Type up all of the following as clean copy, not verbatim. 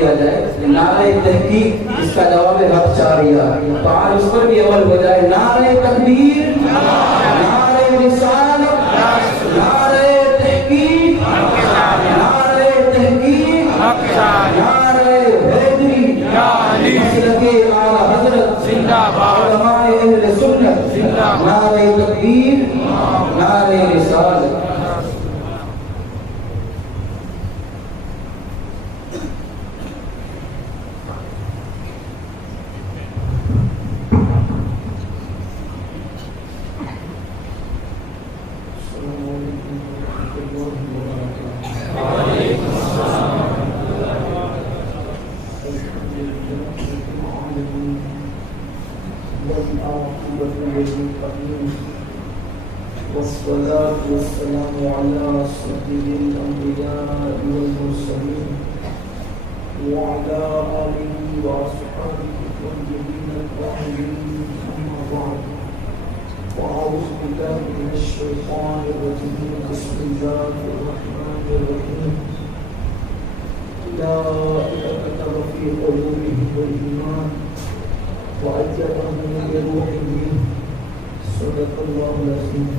کیا جائے نعرہ تحقیق اس کا جواب حق چاریہ تو آج اس پر بھی عمل ہو جائے نعرہ تکبیر نعرہ رسالت نعرہ تحقیق نعرہ تحقیق نعرہ حیدری مسلک اعلی حضرت علماء اہل سنت نعرہ تکبیر نعرہ رسالت والصلاة والسلام على سيد الأنبياء والمرسلين وعلى آله وأصحابه الطيبين الطاهرين أما بعد وأعوذ بالله من الشيطان الرجيم بسم الله الرحمن الرحيم أولئك كتب في قلوبهم الإيمان وأيدهم بروح منه صدق الله العظيم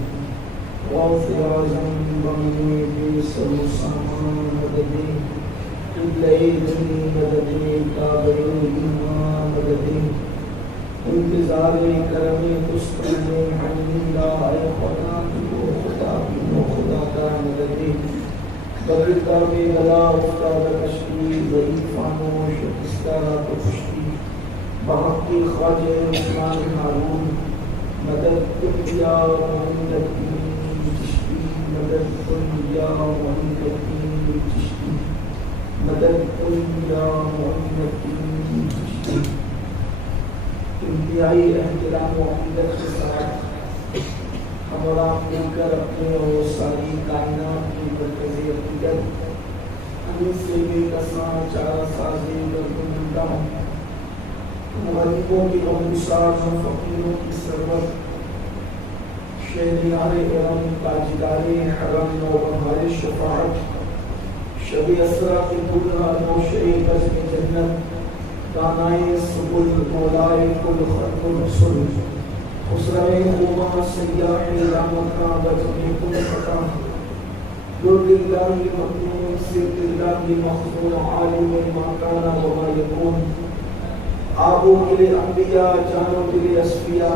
واغفر ذنبي بسر السماء مددي الليل مددي كابر الإيمان مددي انتظار کرم تسکن عنی لا خدا خدا خدا کا مددی بغیر میں گلا استاد کشتی ضعیفانو شکستہ تو خشتی بحقی خواجہ عثمان ہارون مدد کن یا محمد چشتی مدد کن یا محمد چشتی مدد کن یا محمد چشتی انتہائی احترام و عقیدت کے ساتھ ہم اور آپ مل کر اپنے اور ساری کائنات کی مرکز عقیدت ہمیں سے بھی کساں چارہ سازی گردنندہ مغربوں کی غموسات و فقیروں کی سرورت شہریار ارم تاجدار حرم و بہار شفاعت شب اسرا کی بلہ نوشے بزم جنت دانائے سبل مولائے کل خلق رسول خسرائے خوبہ سیاح رحمت کا بجنے کل خطا دل دلالی مقنون سر دلالی مخزون عالم ماکانا وما یکون آبو کلے انبیاء جانو کلے اسفیاء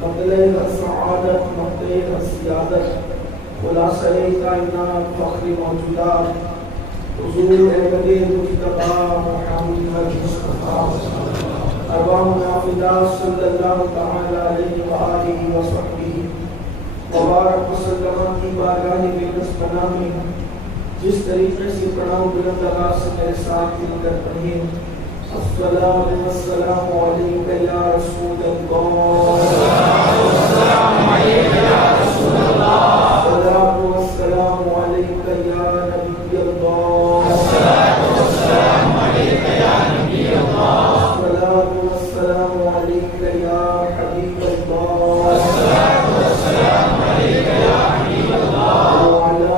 مقلع سعادت مقلع سیادت خلاصہ کائنات فخر موجودات حضور احمد مجتبی محمد مصطفی ارواحنا فدا صلی اللہ تعالی علیہ وآلہ وصحبہ مبارک وسلم کی بارگاہ میں نسبنا میں جس طریقے سے پڑھاؤ بلند آواز سے میرے ساتھ مل کر پڑھیں السلام والسلام علیکہ یا رسول اللہ السلام علیکہ یا رسول اللہ السلام والسلام علیکہ یا نبی اللہ السلام والسلام علیکہ یا نبی اللہ السلام والسلام علیکہ یا حبیب اللہ السلام والسلام علیکہ یا حبیب اللہ وعلی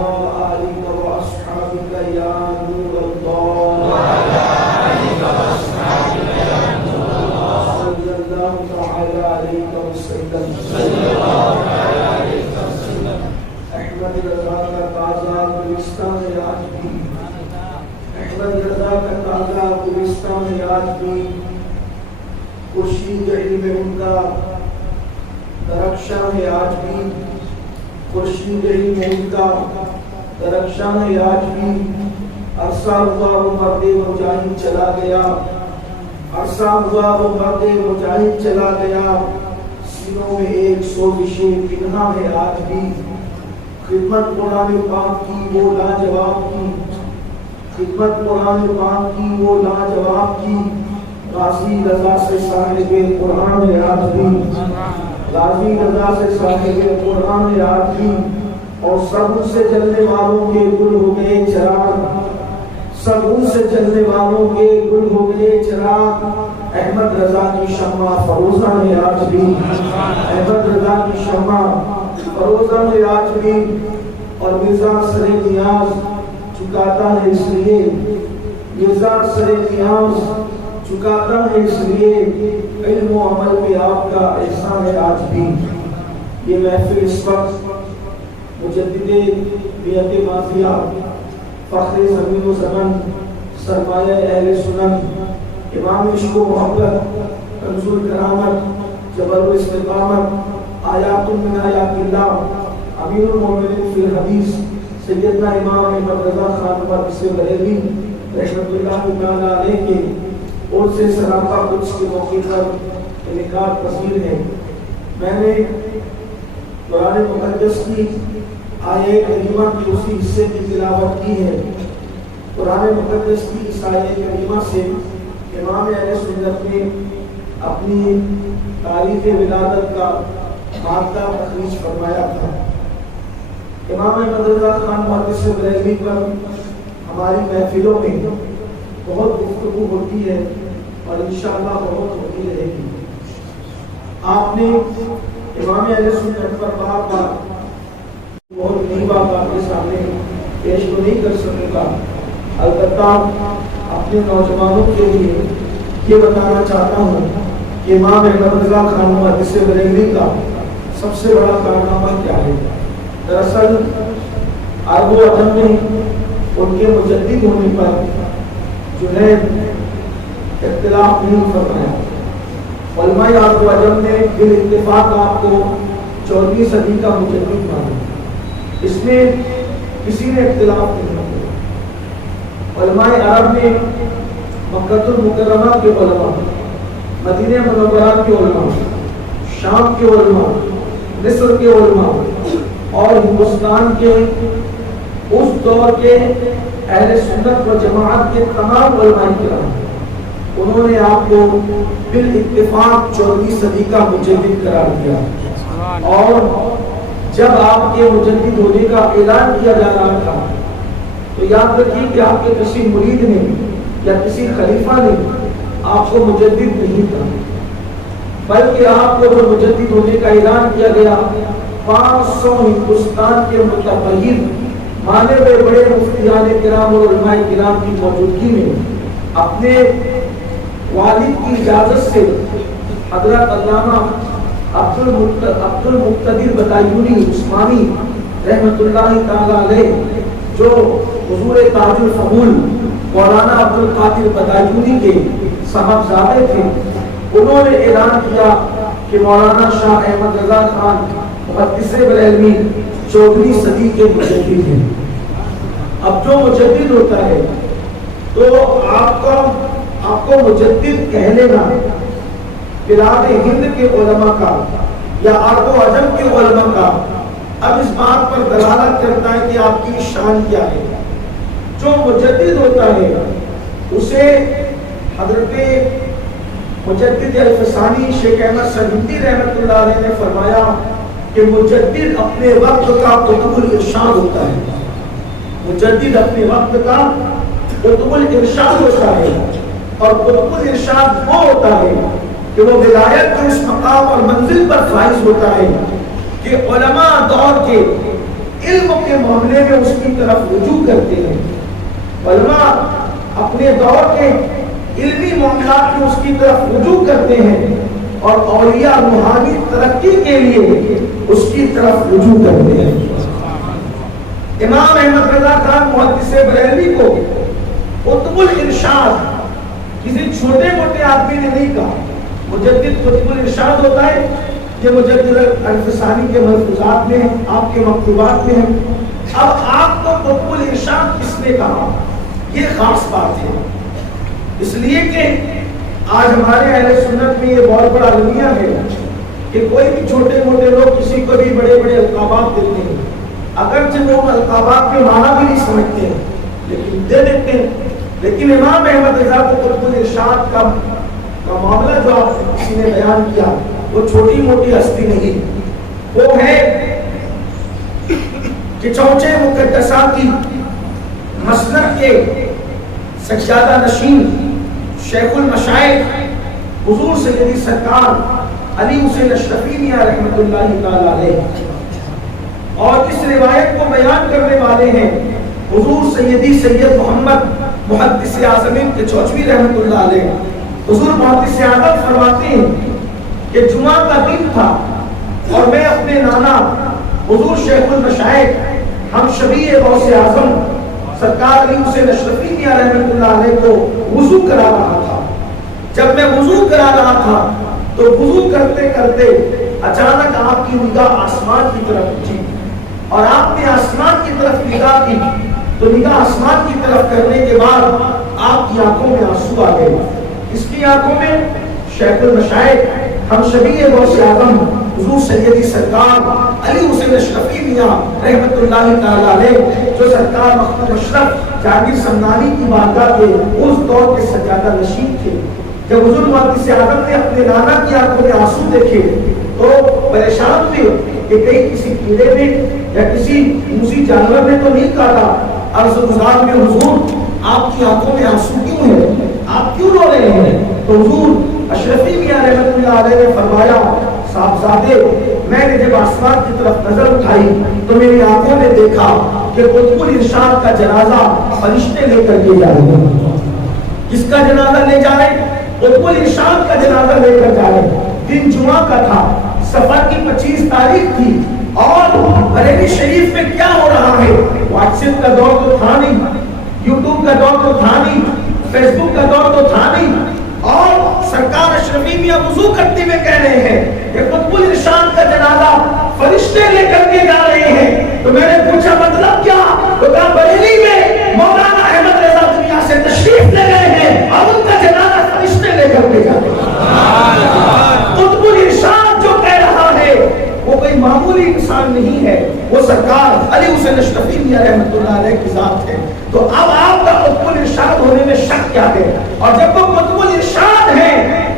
آلک واصحابک یا نور اللہ وعلی آلک واصحابک یا نور اللہ صلی اللہ تعالی علیہ وسلم صلی اللہ تعالی علیہ وسلم احمد رضا کا تازہ گلستان آج بھی احمد رضا کا تازہ گلستان آج بھی خورشید علم ان کا درخشاں ہے آج بھی خورشید علم ان کا درخشاں ہے آج بھی عرصہ ہوا وہ مرد مجاہد چلا گیا عرصہ ہوا وہ مرد مجاہد چلا گیا سینوں میں ایک سوزش پنہا ہے آج بھی خدمت قرآن پاک کی وہ لاجواب کی خدمت قرآن پاک کی وہ لاجواب کی غازی رضا سے صاحب قرآن یاد بھی غازی رضا سے صاحب قرآن یاد بھی اور سب سے جلنے والوں کے گل ہو گئے چراغ سب سے جلنے والوں کے گل ہو گئے چراغ احمد رضا کی شمع فروزہ ہے آج بھی احمد رضا کی شمع فروزہ ہے آج بھی اور مرزا سر نیاز چکاتا ہے اس لیے یہ ذات سر نیاز چکاتا ہے، اس لیے علم و عمل پہ آپ کا احسان ہے آج بھی۔ یہ محفل اس وقت مجدد بیعت ماضیہ، فخر زمین و زمن، سرمایہ اہل سنن، امام عشق و محبت، کنز الکرامت، جبل الاستقامت، آیات من آیات اللہ، امیر المومنین فی الحدیث، سیدنا امام احمد رضا خان محدث بریلوی رحمۃ اللہ تعالیٰ علیہ کے اور سے سراپا قدس کے موقع پر انعقاد پذیر ہے۔ میں نے قرآن مقدس کی آیہ کریمہ کی اسی حصے کی تلاوت کی ہے۔ قرآن مقدس کی اس آیہ کریمہ سے امام اہل سنت نے اپنی تاریخ ولادت کا مادہ تخریج فرمایا تھا۔ امام احمد رضا خان محدث بریلوی پر ہماری محفلوں میں بہت گفتگو ہوتی ہے اور انشاءاللہ بہت ہوتی رہے گی۔ آپ نے امام اہل سنت پر بار بار بہت نئی بات آپ کے سامنے پیش تو نہیں کر سکوں گا، البتہ اپنے نوجوانوں کے لیے یہ بتانا چاہتا ہوں کہ امام احمد رضا خان محدث بریلوی کا سب سے بڑا کارنامہ کیا ہے۔ دراصل عرب و عجم میں ان کے مجدد ہونے پر جو ہے اختلاف نہیں فرمایا۔ علماء عرب و عجم نے بالاتفاق آپ کو 14ویں صدی کا مجدد مانا، اس میں کسی نے اختلاف نہیں کیا۔ علماء عرب نے مکہ المکرمہ کے علماء، مدینہ منورہ کے علماء، شام کے علماء، مصر کے علماء اور ہندوستان کے اس دور کے اہل سنت و جماعت کے تمام علماء کرام، انہوں نے آپ کو بالاتفاق 14ویں صدی کا مجدد قرار دیا۔ اور جب آپ کے مجدد ہونے کا اعلان کیا جا رہا تھا تو یاد رکھیے کہ آپ کے کسی مرید نے یا کسی خلیفہ نے آپ کو مجدد نہیں کہا، بلکہ آپ کو جو مجدد ہونے کا اعلان کیا گیا 500 ہندوستان کے متبین مانے ہوئے بڑے مفتیان کرام اور علماء کرام کی موجودگی میں اپنے والد کی اجازت سے حضرت علامہ عبد المقتدر بدایونی عثمانی رحمۃ اللہ تعالی علیہ، جو حضور تاج الفضول مولانا عبد القادر بدایونی کے صاحبزادے تھے، انہوں نے اعلان کیا کہ مولانا شاہ احمد رضا خان محدث بریلوی 14ویں صدی کے مجدد ہیں۔ اب جو مجدد ہوتا ہے تو آپ کو مجدد کہہ لینا بلاد ہند کے علماء کا یا عرب و عجم کے علماء کا اب اس بات پر دلالت کرتا ہے کہ آپ کی شان کیا ہے۔ جو مجدد ہوتا ہے اسے حضرت مجدد الفسانی شیخ احمد سنجدی رحمۃ اللہ علیہ نے فرمایا کہ مجدد اپنے وقت کا قطب الارشاد ہوتا ہے۔ مجدد اپنے وقت کا قطب الارشاد ہوتا ہے، اور قطب الارشاد وہ ہوتا ہے کہ وہ ولایت کو اس مقام اور منزل پر فائز ہوتا ہے کہ علماء دور کے علم کے معاملے میں اس کی طرف رجوع کرتے ہیں، علماء اپنے دور کے علمی معاملات میں اس کی طرف رجوع کرتے ہیں، اور اولیاء روحانی ترقی کے لیے اس کی طرف رجوع کرتے ہیں۔ امام احمد رضا خان محدث بریلوی کو قطب الارشاد کسی چھوٹے موٹے آدمی نے نہیں کہا۔ مجدد قطب الارشاد ہوتا ہے، یہ مجدد الفسانی کے ملفوظات میں آپ کے مکتوبات میں ہیں۔ اب آپ کو قطب الارشاد کس نے کہا، یہ خاص بات ہے، اس لیے کہ آج ہمارے اہل سنت میں یہ بہت بڑا المیہ ہے کہ کوئی بھی چھوٹے موٹے لوگ کسی کو بھی بڑے بڑے القابات دیتے ہیں، اگرچہ وہ القابات کے معنی بھی نہیں سمجھتے ہیں لیکن دے دیتے ہیں۔ لیکن امام احمد رضا کو قطب الارشاد کا معاملہ جو آپ کسی نے بیان کیا وہ چھوٹی موٹی ہستی نہیں، وہ ہے کہ چونچے مقدسہ کی مسند کے سجادہ نشین شیخ المشائخ حضور سیدی سرکار علی حسین اشرفی میاں رحمۃ اللہ تعالی علیہ، اور اس روایت کو بیان کرنے والے ہیں حضور سیدی سید محمد محدث اعظم کے چوچوی رحمۃ اللہ علیہ، حضور محدث اعظم فرماتے ہیں کہ جمعہ کا دن تھا اور میں اپنے نانا حضور شیخ المشائخ ہم شبیہ غوث اعظم سرکار علی حسین اشرفی میاں رحمۃ اللہ علیہ کو وضو کرا رہا تھا۔ جب میں وضو کرا رہا تھا تو وضو کرتے کرتے اچانک آپ کی نگاہ آسمان کی طرف اٹھی اور آپ نے آسمان کی طرف نگاہ کی تو نگاہ آسمان کی طرف کرنے کے بعد آپ کی آنکھوں میں آنسو آ گئے۔ اس کی آنکھوں میں شیخ المشائخ ہم شبیہ غوث اعظم حضور سیدی سرکار علی حسین اشرفی میاں رحمۃ اللہ تعالی علیہ جو سرکار مختوم اشرف جہانگیر سمنانی کی بارگاہ کے اس دور کے سجادہ نشین تھے۔ جب حضور محدث اعظم نے اپنے نانا کی آنکھوں میں آنسو دیکھے تو پریشان ہوئے کہ کہیں کسی کیڑے نے یا کسی موذی جانور نے تو نہیں کاٹا۔ عرض گزار میں حضور آپ کی آنکھوں میں آنسو کیوں ہے، آپ کیوں رو رہے ہیں؟ تو حضور اشرفی میاں رحمۃ اللہ علیہ نے فرمایا صاحبزادے میں نے جب آسمان کی طرف نظر اٹھائی تو میری آنکھوں نے دیکھا کہ قطب الارشاد کا جنازہ فرشتے لے کر کے جا رہے ہیں۔ کس کا جنازہ لے جا رہے ہیں؟ قطب الارشاد کا جنازہ لے کر جا رہے ہیں۔ دن جمعہ کا تھا، سفر کی 25 تاریخ تھی اور بریلی شریف میں کیا ہو رہا ہے؟ واٹس ایپ کا دور تو تھا نہیں، یوٹیوب کا دور تو تھا نہیں، فیس بک کا دور تو تھا نہیں، اور سرکار اشرفی میاں وضو کرتے ہوئے کہہ رہے ہیں کہ قطب الارشاد کا جنازہ فرشتے لے کر کے جا رہے ہیں۔ تو میں نے پوچھا مطلب کیا؟ تو کہا بریلی میں مولانا احمد رضا دنیا سے تشریف لے گئے ہیں اور ان کا جنازہ فرشتے لے کر کے جا رہے ہیں۔ قطب الارشاد جو کہہ رہا ہے وہ کوئی معمولی انسان نہیں ہے، وہ سرکار علی حسین اشرفی میاں رحمۃ اللہ علیہ کی ذات ہے۔ تو اب آپ کا قطب الارشاد ہونے میں شک کیا ہے؟ اور جب وہ قطب الارشاد ہے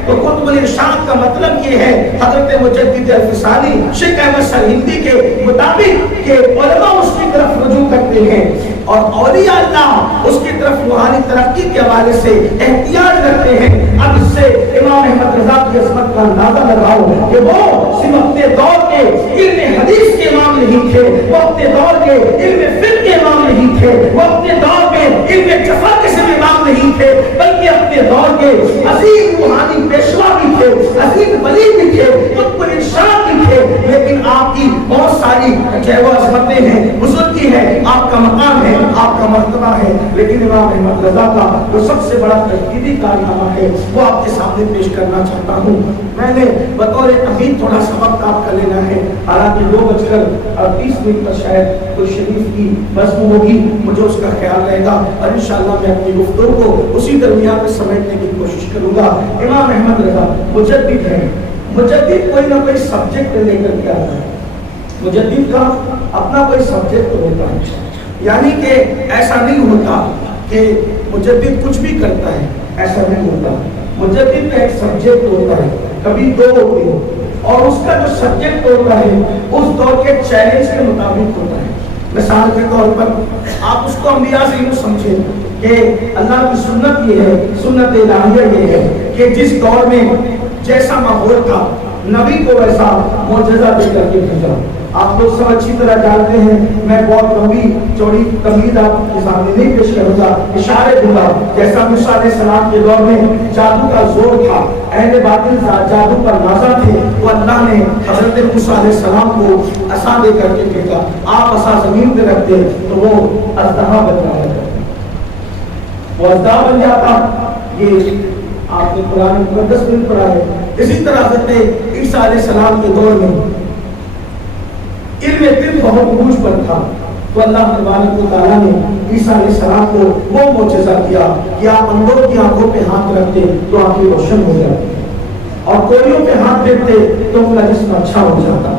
تو قطب الارشاد کا مطلب یہ ہے حضرت مجدد الفسانی شیخ احمد سرہندی کے مطابق کہ علماء اس کی طرف رجوع کرتے ہیں اور اولیاء اللہ اس کی طرف روحانی ترقی کے حوالے سے احتیاج رکھتے ہیں۔ اب اس سے امام احمد رضا کی عظمت کا اندازہ لگاؤ کہ وہ صرف اپنے دور کے علم حدیث کے امام نہیں تھے، وہ اپنے دور کے علم فقہ کے امام نہیں تھے، وہ اپنے دور میں علم جفا کے سے امام نہیں تھے، بلکہ اپنے دور کے عظیم روحانی پیشوا بھی تھے، عظیم ولی بھی تھے، قطب الارشاد بھی تھے۔ لیکن آپ کی بہت ساری جو وہ عظمتیں ہیں، بزرگی ہے، آپ کا مقام ہے، آپ کا مرتبہ ہے، لیکن امام احمد رضا کا جو سب سے بڑا تجدیدی کارنامہ ہے وہ آپ کے سامنے پیش کرنا چاہتا ہوں۔ میں نے بطور امید تھوڑا سا وقت آپ کا لینا ہے، حالانکہ 2:30 پر شاید کوئی شریف کی بزم ہوگی، مجھے اس کا خیال رہے گا اور انشاءاللہ میں اپنی گفتگو کو اسی درمیان میں سمیٹنے کی کوشش کروں گا۔ امام احمد رضا مجدد ہے، مجدد کوئی نہ کوئی سبجیکٹ لے کر کے آتا ہے، مجدد کا اپنا کوئی سبجیکٹ ہوتا ہے، یعنی کہ ایسا نہیں ہوتا کہ مجدد کچھ بھی کرتا ہے، ایسا نہیں ہوتا۔ مجدد کا ایک سبجیکٹ ہوتا ہے، کبھی 2 ہوتے ہیں، اور اس کا جو سبجیکٹ ہوتا ہے اس دور کے چیلنج کے مطابق ہوتا ہے۔ مثال کے طور پر آپ اس کو انبیاء سے یوں سمجھیں کہ اللہ کی سنت یہ ہے، سنت الہیہ یہ ہے کہ جس دور میں جیسا ماحول تھا نبی کو ویسا معجزہ دے کر کے بھیجا۔ آپ لوگ سب اچھی طرح جانتے ہیں، میں بہت لمبی چوڑی تمہید آپ کے سامنے نہیں پیش کروں گا، اشارے دوں گا۔ جیسا موسیٰ علیہ السلام کے دور میں جادو کا زور تھا، اہل باطل جادو پر نازا تھے، تو اللہ نے حضرت موسیٰ علیہ السلام کو عصا دے کر کے بھیجا۔ آپ عصا زمین پہ رکھتے تو وہ اژدہا بن جاتا، وہ اژدہا بن جاتا۔ یہ آپ نے قرآن مقدس میں پڑھا ہے۔ اسی طرح حضرت عیسیٰ علیہ السلام کے دور میں علم طب بہت عروج پر تھا، تو اللہ تبارک و تعالیٰ نے عیسیٰ علیہ السلام کو وہ معجزہ کیا کہ آپ اندھوں کی آنکھوں پہ ہاتھ رکھتے تو آنکھیں روشن ہو جاتی اور کوڑیوں پہ ہاتھ رکھتے تو ان کا جسم اچھا ہو جاتا۔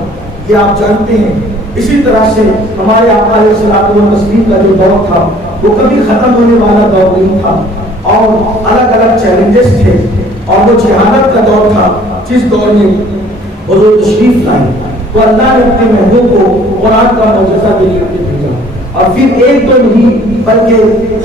یہ آپ جانتے ہیں۔ اسی طرح سے ہمارے آقا علیہ الصلوۃ والتسلیم کا جو دور تھا وہ کبھی ختم ہونے والا دور نہیں تھا، اور الگ الگ چیلنجز تھے، اور وہ جہالت کا دور تھا جس دور میں حضور تشریف لائے تو اللہ نے اپنے محبوب کو قرآن کا معجزہ دے کر کے بھیجا۔ اور پھر ایک دو نہیں بلکہ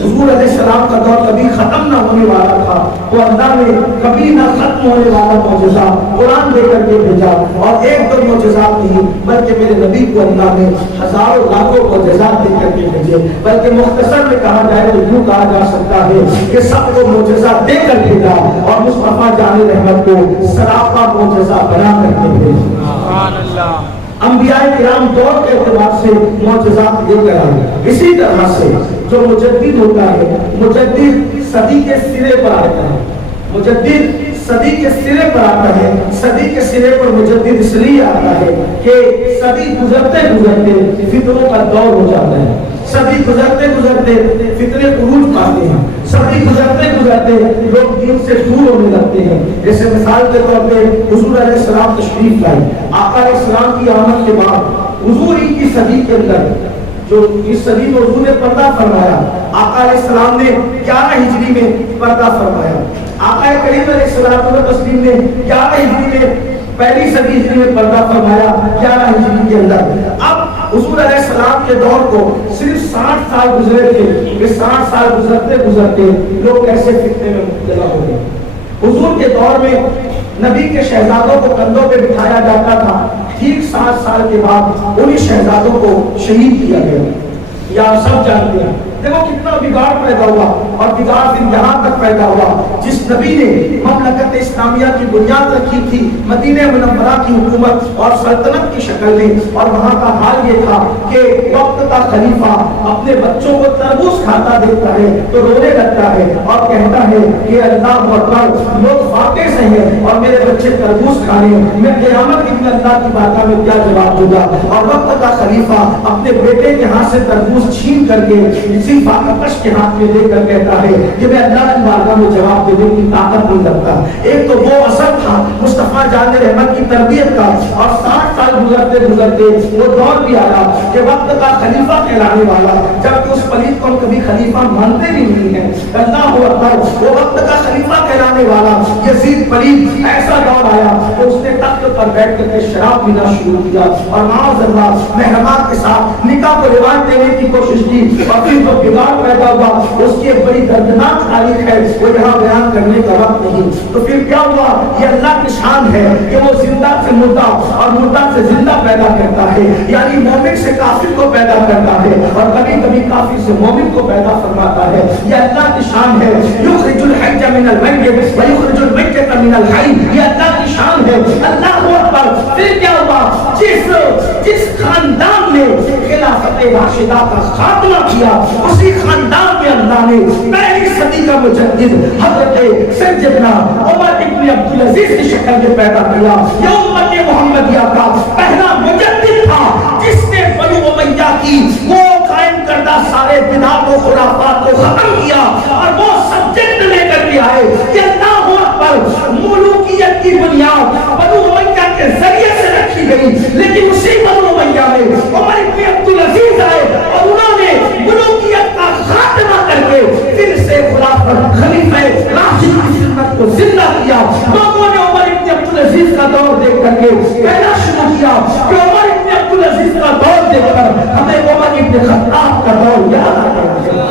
حضور علیہ السلام کا دور کبھی ختم نہ ہونے والا تھا، وہ اللہ نے کبھی نہ ختم ہونے والا معجزہ قرآن دے کر کے بھیجا، اور ایک دو معجزات نہیں بلکہ میرے نبی کو اللہ نے ہزاروں لاکھوں معجزات دے کر کے بھیجے، بلکہ مختصر میں کہا جائے تو یوں کہا جا سکتا ہے کہ سب کو معجزات دے کر بھیجا اور مصطفیٰ جان رحمت کو سراپا معجزہ بنا کر کے بھیجا۔ سبحان اللہ۔ انبیاء کرام دور کے اعتبار سے معجزات لے کر آئے۔ اسی طرح سے جو مجدد ہوتا ہے، مجدد صدی کے سرے پر آتا ہے، مجدد صدی کے سرے پر آتا ہے۔ صدی کے سرے پر مجدد اس لیے آتا ہے کہ صدی گزرتے گزرتے فتنوں کا دور ہو جاتا ہے، صدی گزرتے گزرتے فتنے عروج پاتے ہیں، صدی گزرتے گزرتے لوگ دین سے دور ہونے لگتے ہیں۔ جیسے مثال کے طور پہ حضور علیہ السلام تشریف لائے، آقا علیہ السلام کی آمد کے بعد حضور ہی کی صدی کے اندر جو اس صدی میں حضور نے پردہ فرمایا، آقا علیہ السلام نے 11 ہجری میں پردہ فرمایا، آقا کریم علیہ السلام نے 11 ہجری میں پہلی صدی ہجری میں پردہ فرمایا، 11 ہجری کے اندر۔ اب حضور علیہ السلام کے دور کو صرف 60 سال گزرے تھے، کہ 60 سال گزرتے گزرتے لوگ ایسے فتنے میں مبتلا ہو گئے۔ حضور کے دور میں نبی کے شہزادوں کو کندھوں پہ بٹھایا جاتا تھا، ٹھیک 60 سال کے بعد انہی شہزادوں کو شہید کیا گیا، یا سب جانتے ہیں۔ دیکھو کتنا بگاڑ پیدا ہوا، اور بگاڑ پھر یہاں تک پیدا ہوا جس نبی نے مملکت اسلامیہ کی بنیاد رکھی تھی، مدینہ منورہ کی حکومت اور سلطنت کی شکل میں، اور وہاں کا حال یہ تھا کہ وقت کا خلیفہ اپنے بچوں کو تربوز کھاتا دیکھتا ہے تو رونے لگتا ہے اور کہتا ہے کہ اللہ اکبر، لوگ واقع سے ہیں اور میرے بچے تربوز کھانے، میں قیامت کے دن اللہ کی بارگاہ میں کیا جواب دوں گا۔ اور وقت کا خلیفہ اپنے بیٹے کے ہاتھ سے تربوز چھین کر کے اسی فاقش کے ہاتھ میں دے کر کہتا ہے کہ میں اللہ کی بارگاہ میں جواب دینے کی طاقت نہیں رکھتا۔ ایک تو وہ اثر تھا مصطفیٰ جان رحمت کی تربیت کا، اور 60 سال گزرتے گزرتے وہ دور بھی آیا کہ وقت کا خلیفہ کہلانے والا، جبکہ اس پلید کو ہم کبھی خلیفہ مانتے بھی نہیں ہیں، اللہ اکبر، وہ وقت کا خلیفہ کہلانے والا یزید پلید، ایسا دور آیا کہ اس نے تخت پر بیٹھ کر کے شراب پینا شروع کیا، اور معاذ اللہ مہربان کے ساتھ نکاح کو رواج دینے کی کوشش کی، اور پھر جو بگاڑ پیدا ہوا اس کی ایک بڑی دردناک تاریخ ہے، وہ یہاں بیان کرنے کا وقت نہیں۔ تو پھر کیا ہوا؟ یہ اللہ کی شان ہے کہ وہ زندہ سے مردہ اور مردہ سے زندہ پیدا کرتا ہے، یعنی مومن سے کافر کو پیدا کرتا ہے، اور کبھی کبھی کافر سے مومن کو پیدا فرماتا ہے۔ یہ اللہ کی شان ہے، یخرج الحی من المیت ویخرج المیت من الحی، یہ اللہ کی شان ہے۔ اللہ اکبر۔ پھر کیا ہوا؟ جس خاندان نے خلافت راشدہ کا خاتمہ کیا، اسی خاندان میں اللہ نے پہلی صدی کا مجدد حضرت سیدنا عمر ابن عبدالعزیز کی شکل میں پیدا کیا۔ یہ امت محمدیہ کا پہلا مجدد تھا جس نے بنو امیہ کی وہ قائم کردہ سارے بدعات و خرافات کو ختم کیا، اور وہ سبجیکٹ لے کر کے آئے کہ اللہ اکبر، ملوکیت کی بنیاد بنو امیہ کے ذریعے سے رکھی گئی، لیکن اسی بنو امیہ میں عمر ابن عبدالعزیز آئے اور انہوں نے ملوکیت کا خاتمہ کر کے پھر سے خلافت خلیفہ راشد کی سنت کو زندہ کیا۔ لوگوں نے عمر ابن عبدالعزیز کا دور دیکھ کر کے کہنا شروع کیا کہ عمر ابن عبدالعزیز کا دور دیکھ کر ہمیں عمر ابن خطاب کا دور یاد آ گیا۔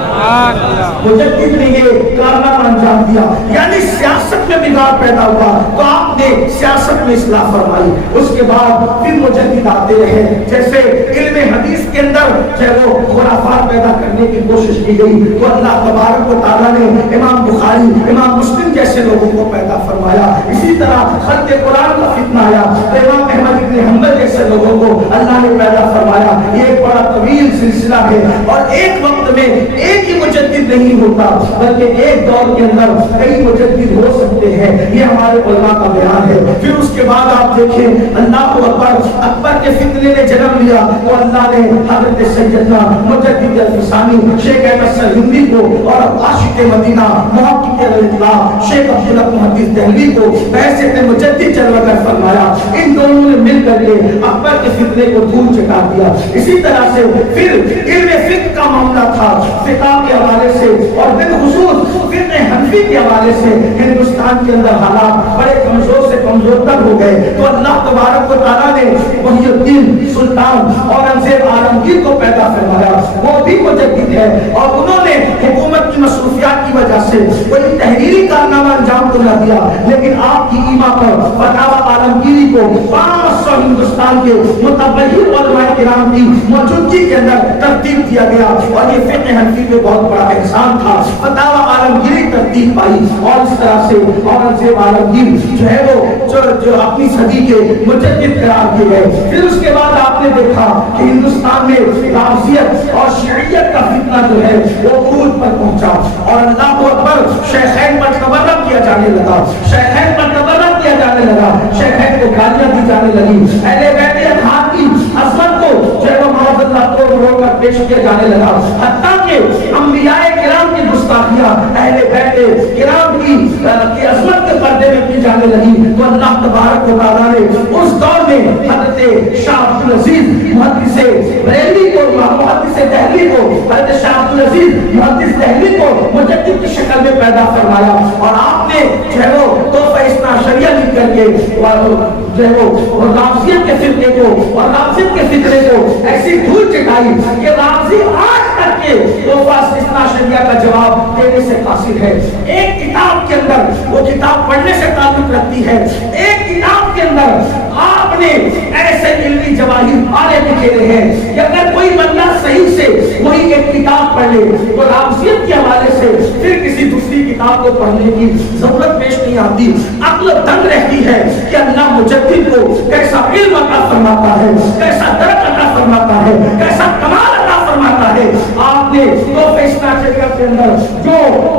مجدد نے یہ کارنامہ انجام دیا، یعنی سیاست میں بگاڑ پیدا ہوا تو آپ نے سیاست میں اصلاح فرمائی۔ اس کے بعد پھر مجدد آتے رہے، جیسے علم حدیث کے اندر چاہے وہ خرافات پیدا کرنے کی کوشش کی گئی تو اللہ تبارک و تعالیٰ نے امام بخاری، امام مسلم جیسے لوگوں کو پیدا فرمایا۔ اسی طرح خلق قرآن کا فتنہ آیا تو امام احمد بن حنبل جیسے لوگوں کو اللہ نے پیدا فرمایا۔ یہ ایک بڑا طویل سلسلہ ہے، اور ایک وقت میں ایک ہی مجدد نہیں ہوتا بلکہ ایک دور کے اندر کئی مجدد ہو سکتے ہیں، یہ ہمارے علماء کا بیان ہے۔ پھر اس کے بعد آپ دیکھیں اللہ اکبر، اکبر کے فتنے نے جنم لیا تو اللہ نے حضرت سیدنا مجدد الفسانی شیخ احمد سرہندی کو اور عاشق مدینہ محقق الاطلاع شیخ عبداللہ محدث دہلوی کو بحیثیت مجدد جلوہ گر فرمایا۔ ان دونوں نے مل کر کے اکبر کے فتنے کو دھول چٹا دیا۔ اسی طرح سے پھر علم فقہ کا معاملہ تھا، فقہ کے حوالے سے اور بالخصوص فقہ حنفی کے حوالے سے ہندوستان کے اندر حالات بڑے کمزور سے کمزور تر ہو گئے، تو اللہ تبارک و تعالیٰ نے محی الدین سلطان سلطان اورنگزیب عالمگیر کو پیدا فرمایا، وہ بھی مجدد ہے، اور انہوں نے حکومت کی مصروفیات کی وجہ سے کوئی تحریری کارنامہ انجام تو نہ دیا، لیکن آپ کی ایما پر فتاوی عالمگیری کو 500 ہندوستان کے متبحر علماء کرام کی موجودگی کے اندر ترتیب دیا گیا، اور یہ فقہ حنفی پہ بہت بڑا احسان تھا، فتاوی عالمگیری ترتیب پائی، اور اس طرح سے اورنگزیب عالمگیر جو ہے وہ جو اپنی صدی کے مجدد قرار دیے گئے۔ پھر اس کے بعد آپ نے دیکھا کہ ہندوستان میں رافضیت اور شیعیت کا فتنہ جو ہے وہ عروج پر پہنچا، اور اللہ اکبر شیخین پر تبرہ کیا جانے لگا، شیخین پر تبرہ کیا جانے لگا، شیخین کو گالیاں دی جانے لگی، اہل بیت اطہار کی عظمت کو جو ہے وہ معاذ اللہ توڑ کر پیش کیا جانے لگا، حتیٰ کہ انبیاء کرام کی گستاخیاں اہل بیت کرام کی عظمت کے پردے میں کی جانے لگی۔ تو اللہ تبارک و تعالیٰ نے اس دور میں حضرت شاہ عبدالعزیز محدث بریلوی کو، محدث دہلوی کو، حضرت شاہ عبدالعزیز محدث دہلوی کو مجدد کی شکل میں پیدا فرمایا، اور آپ نے جو ہے وہ تحفہ اثنا عشریہ لکھ کر کے جو ہے وہ رافضیت کے فرقے کو اور رافضیت کے فکرے کو ایسی دھول چٹائی کہ رافضی آج تک کے تحفہ اثنا عشریہ کا جواب دینے سے قاصر ہے۔ ایک کتاب کے اندر، وہ کتاب پڑھنے سے تعلق رکھتی ہے، ایک کتاب کے اندر آپ نے ایسے علمی جواہر پالے بکھیرے ہیں کہ اگر کوئی بندہ صحیح سے وہی ایک کتاب پڑھ لے تو رافضیت کے حوالے سے پھر کسی دوسری کتاب کو پڑھنے کی ضرورت پیش نہیں آتی۔ عقل دنگ رہتی ہے کہ اللہ مجدد کو کیسا علم عطا فرماتا ہے، کیسا درک عطا فرماتا ہے، کیسا کمال عطا فرماتا ہے۔ آپ نے تحفہ اثنا عشریہ کے اندر جو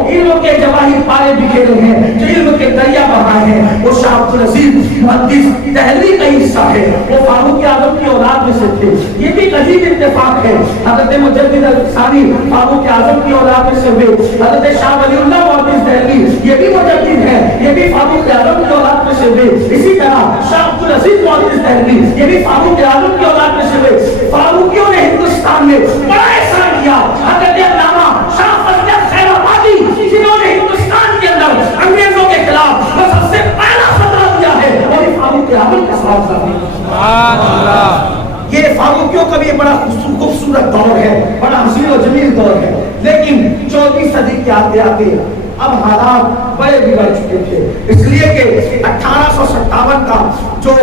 علم کے جواہر پالے بکھیرے ہیں، جو علم کے دریا بہائے ہیں، وہ شاہ عبدالعزیز محدث دہلوی کا حصہ ہے، وہ فاروق اعظم کی اولاد میں سے تھے۔ یہ بھی عجیب اتفاق ہے، حضرت مجدد ثانی فاروق اعظم کی اولاد میں سے ہوئے، حضرت شاہ ولی اللہ محدث دہلوی یہ بھی مجدد ہے، یہ بھی فاروق اعظم کی اولاد میں سے ہوئے۔ اسی طرح شاہ عبدالعزیز محدث دہلوی یہ بھی فاروق اعظم کی اولاد میں سے ہوئے۔ فاروقیوں نے ہندوستان میں بڑا احسان کیا۔ حضرت علامہ شاہ فضل خیر آبادی جنہوں نے ہندوستان کے اندر انگریزوں کے خلاف وہ سب سے پہلا خطرہ دیا ہے، وہی فاروق اعظم کے ساتھ سبحان اللہ۔ یہ فاروقیوں کا بھی بڑا خوبصورت دور ہے، بڑا حسین و جمیل دور ہے، لیکن 14ویں صدی کے آتے آتے اب حالات بڑے بگڑ چکے تھے، اس لیے کہ 1857 کا جو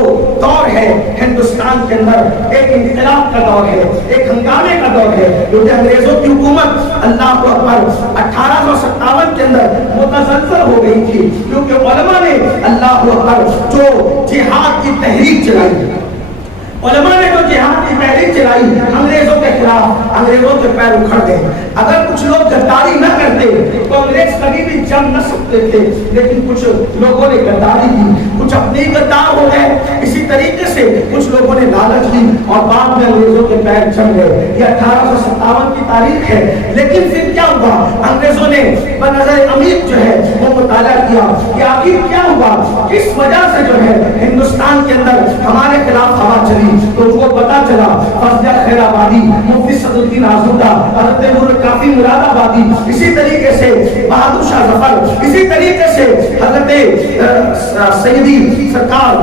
دور ہے ہندوستان کے اندر ایک انقلاب کا دور ہے، ایک ہنگامے کا دور ہے، کیونکہ انگریزوں کی حکومت اللہ اکبر 1857 کے اندر متزلزل ہو گئی تھی، کیونکہ علماء نے اللہ اکبر جو جہاد کی تحریک چلائی، علماء نے جو جہاد کی تحریک چلائی انگریزوں کے خلاف، انگریزوں کے پیر اکھڑ گئے۔ اگر کچھ لوگ غداری نہ کرتے تو انگریز کبھی بھی جم نہ سکتے تھے، لیکن کچھ لوگوں نے غداری کی، کچھ اپنے غدار ہو گئے، اسی طریقے سے کچھ لوگوں نے لالچ کی اور بعد میں انگریزوں کے پیر جم گئے۔ یہ 1857 کی تاریخ ہے، لیکن پھر کیا ہوا؟ انگریزوں نے بنظر عمیق جو ہے وہ مطالعہ کیا کہ آخر کیا ہوا، کس وجہ سے جو ہے ہندوستان کے اندر ہمارے خلاف ہوا چلی، تو ان کو پتا چلا فضل خیر آبادی، مفتی صدر الدین آزودہ، حضرت نور کافی مراد آبادی، اسی طریقے سے بہادر شاہ ظفر، اسی طریقے سے حضرت سیدی سرکار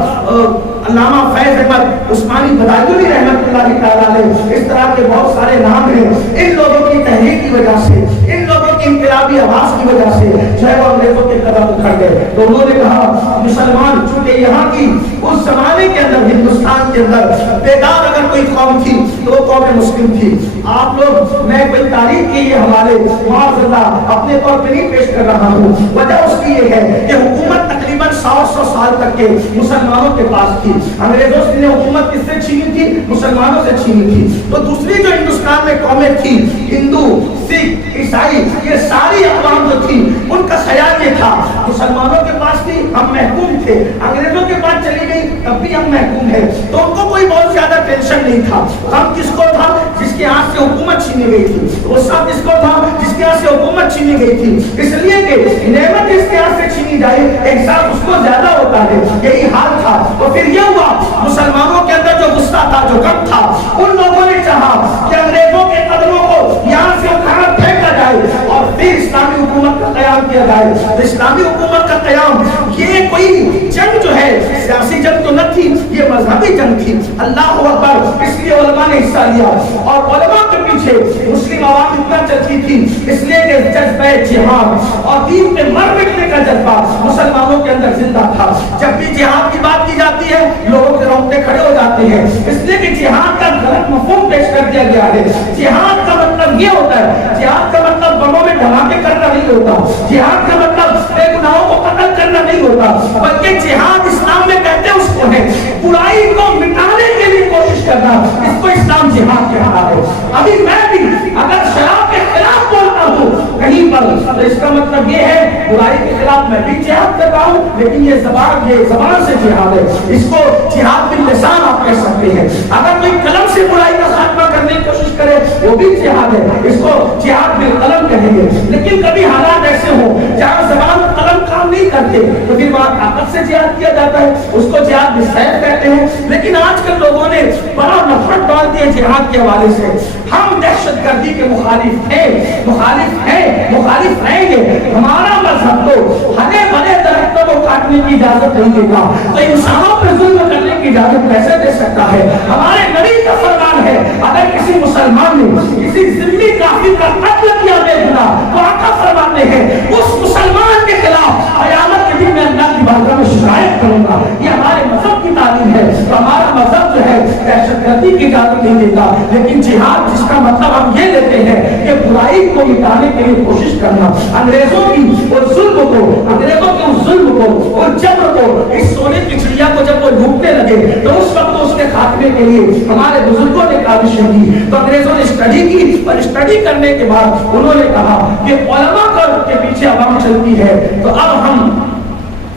علامہ فیض احمد عثمانی بدایلی رحمۃ اللہ تعالیٰ علیہ، اس طرح کے بہت سارے نام ہیں۔ ان لوگوں کی تحریک کی وجہ سے، ان لوگوں کی انقلابی آواز کی وجہ سے جو ہے وہ انگریزوں کے قدم اکھڑ گئے، تو انہوں نے کہا مسلمان چونکہ یہاں کی اس زمانے کے اندر ہندوستان کے اندر بیدار اگر کوئی قوم تھی تو وہ قوم مسلم تھی۔ آپ لوگ، میں کوئی تاریخ کے یہ حوالے معاذ اللہ اپنے طور پہ نہیں پیش کر رہا ہوں، وجہ اس کی یہ ہے کہ حکومت تقریباً 100 سال تک کے مسلمانوں کے پاس تھی، انگریزوں نے حکومت کس سے چھینی تھی؟ مسلمانوں سے چھینی تھی۔ تو دوسری جو ہندوستان میں قومیں تھی، ہندو، سکھ، عیسائی، یہ ساری اقوام جو تھی ان کا خیال یہ تھا مسلمانوں کے پاس تھی ہم محکوم تھے، انگریزوں کے پاس چلی گئی تب بھی ہم محکوم ہیں، تو ان کو کوئی بہت زیادہ ٹینشن نہیں تھا۔ غم کس کو تھا؟ جس کے ہاتھ سے حکومت چھینی گئی تھی۔ غصہ کس کو تھا؟ جس کے ہاتھ سے حکومت چھینی گئی تھی، اس لیے کہ نعمت جس کے ہاتھ سے چھینی جائے احساس اس کو زیادہ ہوتا ہے، یہی حال تھا۔ تو پھر یہ ہوا مسلمانوں کے اندر جو غصہ تھا، جو غم تھا، ان لوگوں نے چاہا کہ انگریزوں کے قدموں کو یہاں سے اٹھا پھینکا جائے اور پھر اسلامی حکومت کا قیام کیا جائے۔ تو اسلامی حکومت کا قیام یہ کوئی جنگ جو ہے سیاسی جنگ تو نہ تھی، تھی یہ مذہبی جنگ تھی. اللہ اکبر. اس لیے علماء نے حصہ لیا اور علماء کے پیچھے مسلم عوام اتنا چلتی تھی اس لیے کہ جذبہ جہاد اور دین پہ مر مٹنے کا جذبہ مسلمانوں کے اندر زندہ تھا. جب بھی جہاد کی بات کی جاتی ہے لوگوں کے رونگٹے کھڑے ہو جاتے ہیں اس لیے کہ جہاد کا غلط مفہوم پیش کر دیا گیا ہے. جہاد کا مطلب یہ ہوتا ہے, جہاد کا مطلب بموں میں دھماکے کرنا نہیں ہوتا, جہاد کا مطلب بے گناہوں کو قتل کرنا نہیں ہوتا, بلکہ جہاد اسلام میں کہتے ہیں اس کو ہے برائی کو مٹانے کے لیے کوشش کرنا, اس کو اسلام جہاد کہتا ہے. ابھی میں بھی اگر شراب کے خلاف بولتا ہوں کہیں پر تو اس کا مطلب یہ ہے برائی کے خلاف میں بھی جہاد کر رہا ہوں, لیکن یہ زبان سے جہاد ہے. اس کو جہاد باللسان آپ کہہ سکتے ہیں. اگر کوئی قلم سے برائی کا خاتمہ کرنے کی کوشش کرے وہ بھی جہاد ہے, اس کو جہاد بالقلم کہیں گے. لیکن کبھی حالات ایسے ہوں جہاں زبان قلم کام نہیں کرتے تو پھر وہاں طاقت سے جہاد کیا جاتا ہے, اس کو جہاد بالسیف کہتے ہیں. لیکن آج کل لوگوں نے بڑا نفرت ڈال دی ہے جہاد کے حوالے سے. ہم دہشت گردی کے مخالف ہیں, مخالف رہیں گے. ہمارا مذہب تو ہرے بھرے درختوں کو کاٹنے کی اجازت نہیں دے گا, تو انسانوں پر ظلم کرنے کی اجازت کیسے دے سکتا ہے؟ ہمارے نبی کا فرمان ہے اگر کسی مسلمان نے کسی ذمہ کافر کا قتل کیا بے گناہ تو آقا فرماتے ہیں اس مسلمان کے خلاف قیامت کے دن میں اللہ کی بارگاہ میں شکایت کروں گا. یہ ہمارے مذہب کی تعلیم ہے. تو ہمارا مذہب جو ہے دہشت گردی کی اجازت نہیں دیتا, لیکن جہاد جس کا مطلب ہم یہ لیتے ہیں کہ برائی کو مٹانے کے لیے کوشش کرنا. انگریزوں کی اور ظلم کو, انگریزوں کے اس ظلم کو اور جبر کو, اس سونے کی چڑیا کو جب وہ لوٹنے لگے تو اس وقت اس کے خاتمے کے لیے ہمارے بزرگوں نے کاوشیں کی. تو انگریزوں نے اسٹڈی کی اور اسٹڈی کرنے کے بعد انہوں نے کہا کہ علماء کے پیچھے عوام چلتی ہے تو اب ہم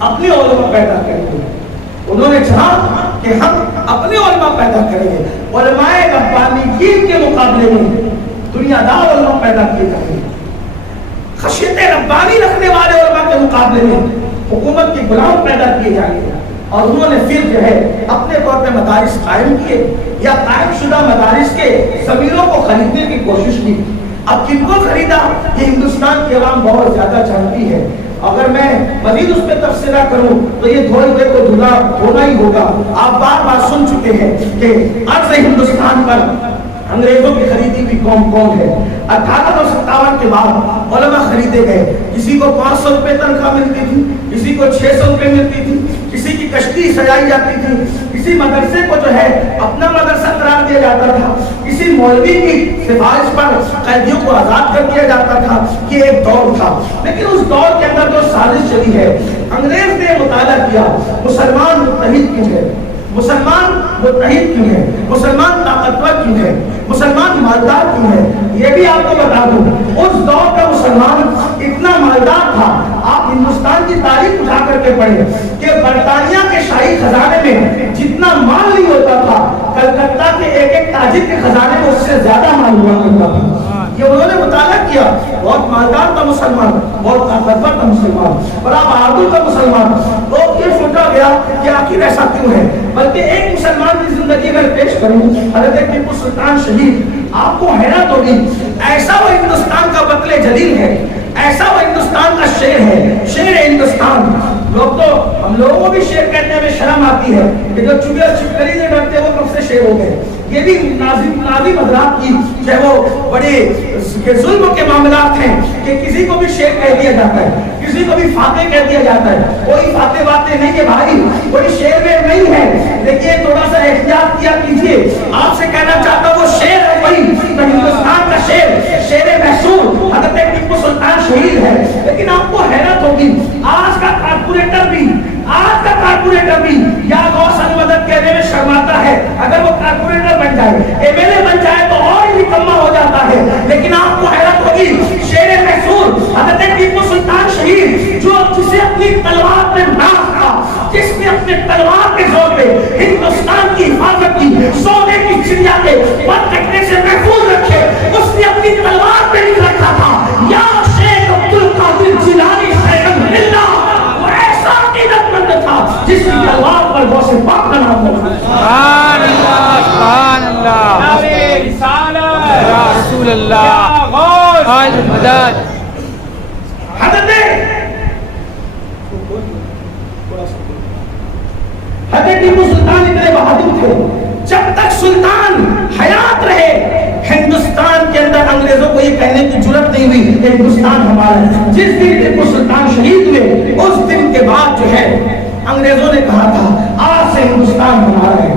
اپنے علماء پیدا کریں گے. انہوں نے چاہا کہ ہم اپنے علماء پیدا کریں گے. علماء ربانیین کے مقابلے میں دنیا دار علماء پیدا کیے جائیں گے. خشیت ربانی رکھنے والے علماء کے مقابلے میں حکومت کے غلام پیدا کیے جائیں گے. اور انہوں نے پھر جو ہے اپنے طور پہ مدارس قائم کیے یا قائم شدہ مدارس کے ضمیروں کو خریدنے کی کوشش کی. اب کن کو خریدا یہ ہندوستان کی عوام بہت زیادہ جانتی ہے. اگر میں مزید اس پہ تفصیلہ کروں تو یہ دھوئے ہوئے کو دھلا ہونا ہی ہوگا. آپ بار بار سن چکے ہیں کہ عرض ہندوستان پر انگریزوں کی خریدی بھی کون ہے. 1857 کے بعد علماء خریدے گئے. کسی کو 500 روپے تنخواہ ملتی تھی, کسی کو 600 روپے ملتی تھی, کسی کی کشتی سجائی جاتی تھی, کسی مدرسے کو جو ہے اپنا مدرسہ قرار دیا جاتا تھا, کسی مولوی کی سفارش پر قیدیوں کو آزاد کر دیا جاتا تھا. یہ ایک دور تھا. لیکن اس دور کے اندر جو سازش چلی ہے, انگریز نے مطالعہ کیا مسلمان متحد کیوں ہے, مسلمان متحد کیوں ہے, مسلمان طاقتور کیوں ہے, مسلمان مالدار کیوں ہے. یہ بھی آپ کو بتا دوں اس دور کا مسلمان اتنا مالدار تھا. آپ ہندوستان کی تاریخ اٹھا کر کے پڑھیں کہ برطانیہ کے شاہی خزانے میں جتنا مال نہیں ہوتا تھا کلکتہ کے ایک تاجر کے خزانے میں اس سے زیادہ مال ہوا کرتا تھا. یہ انہوں نے مطالعہ کیا. بہت مالدار تھا مسلمان, بہت طاقتور تھا مسلمان, بڑا بہادر تھا مسلمان. تو یہ سوچا گیا کہ آخر ایسا کیوں ہے. بلکہ ایک مسلمان کی زندگی میں پیش کروں حضرت ٹیپو سلطان شہید, آپ کو حیرت ہوگی ایسا وہ ہندوستان کا بطل جلیل ہے, ایسا وہ ہندوستان کا شیر ہے, شیر ہندوستان. لوگ تو ہم لوگوں کو بھی شیر کہتے ہیں, ہمیں شرم آتی ہے کہ جو چگل چپکلی سے ڈرتے وہ کب سے شیر ہو گئے. یہ بھی ناظم حضرات کی جو وہ بڑے ظلم کے معاملات ہیں کہ کسی کو بھی شیر کہہ دیا جاتا ہے, کسی کو بھی فاتح کہہ دیا جاتا ہے. کوئی فاتح باتیں نہیں ہے بھائی, کوئی شیر میں نہیں ہے. لیکن تھوڑا سا احتیاط کیا کیجیے. آپ سے کہنا چاہتا ہوں وہ شیر ہے وہی ہندوستان کا شیر, شیر محسور حضرت ٹیپو سلطان شہید ہے. لیکن آپ کو حیرت ہوگی آج کا کارپوریٹر بھی یا غوث المدد کہنے میں شرماتا ہے. اگر وہ کارپوریٹر بن جائے, ایم ایل اے بن جائے تو اور بھی کما ہو جاتا ہے. لیکن آپ کو حیرت ہوگی شیر محسور حضرت ٹیپو سلطان شہید جو جسے اپنی تلوار پہ ناز تھا, جس نے اپنے تلوار کے زور پہ ہندوستان کی حفاظت کی, سونے کی چڑیا کے پر کٹنے سے محفوظ رکھے, اس نے اپنی تلوار پہ نہیں رکھا تھا. یا شیخ عبدالقادر جیلانی شیخ اللہ, وہ ایسا عقیدت مند تھا جس کی تلوار پر غوث پاک کا نام ہوگا. سبحان اللہ, سبحان اللہ, یا رسول اللہ, آج مدد. حضرت ٹیپو سلطان موجود تھے. جب تک سلطان حیات رہے ہندوستان کے اندر انگریزوں کو یہ کہنے کی جرات نہیں ہوئی کہ ہندوستان ہمارا ہے. جس دن ٹیپو سلطان شہید ہوئے اس دن کے بعد جو ہے انگریزوں نے کہا تھا آج سے ہندوستان ہمارا ہے.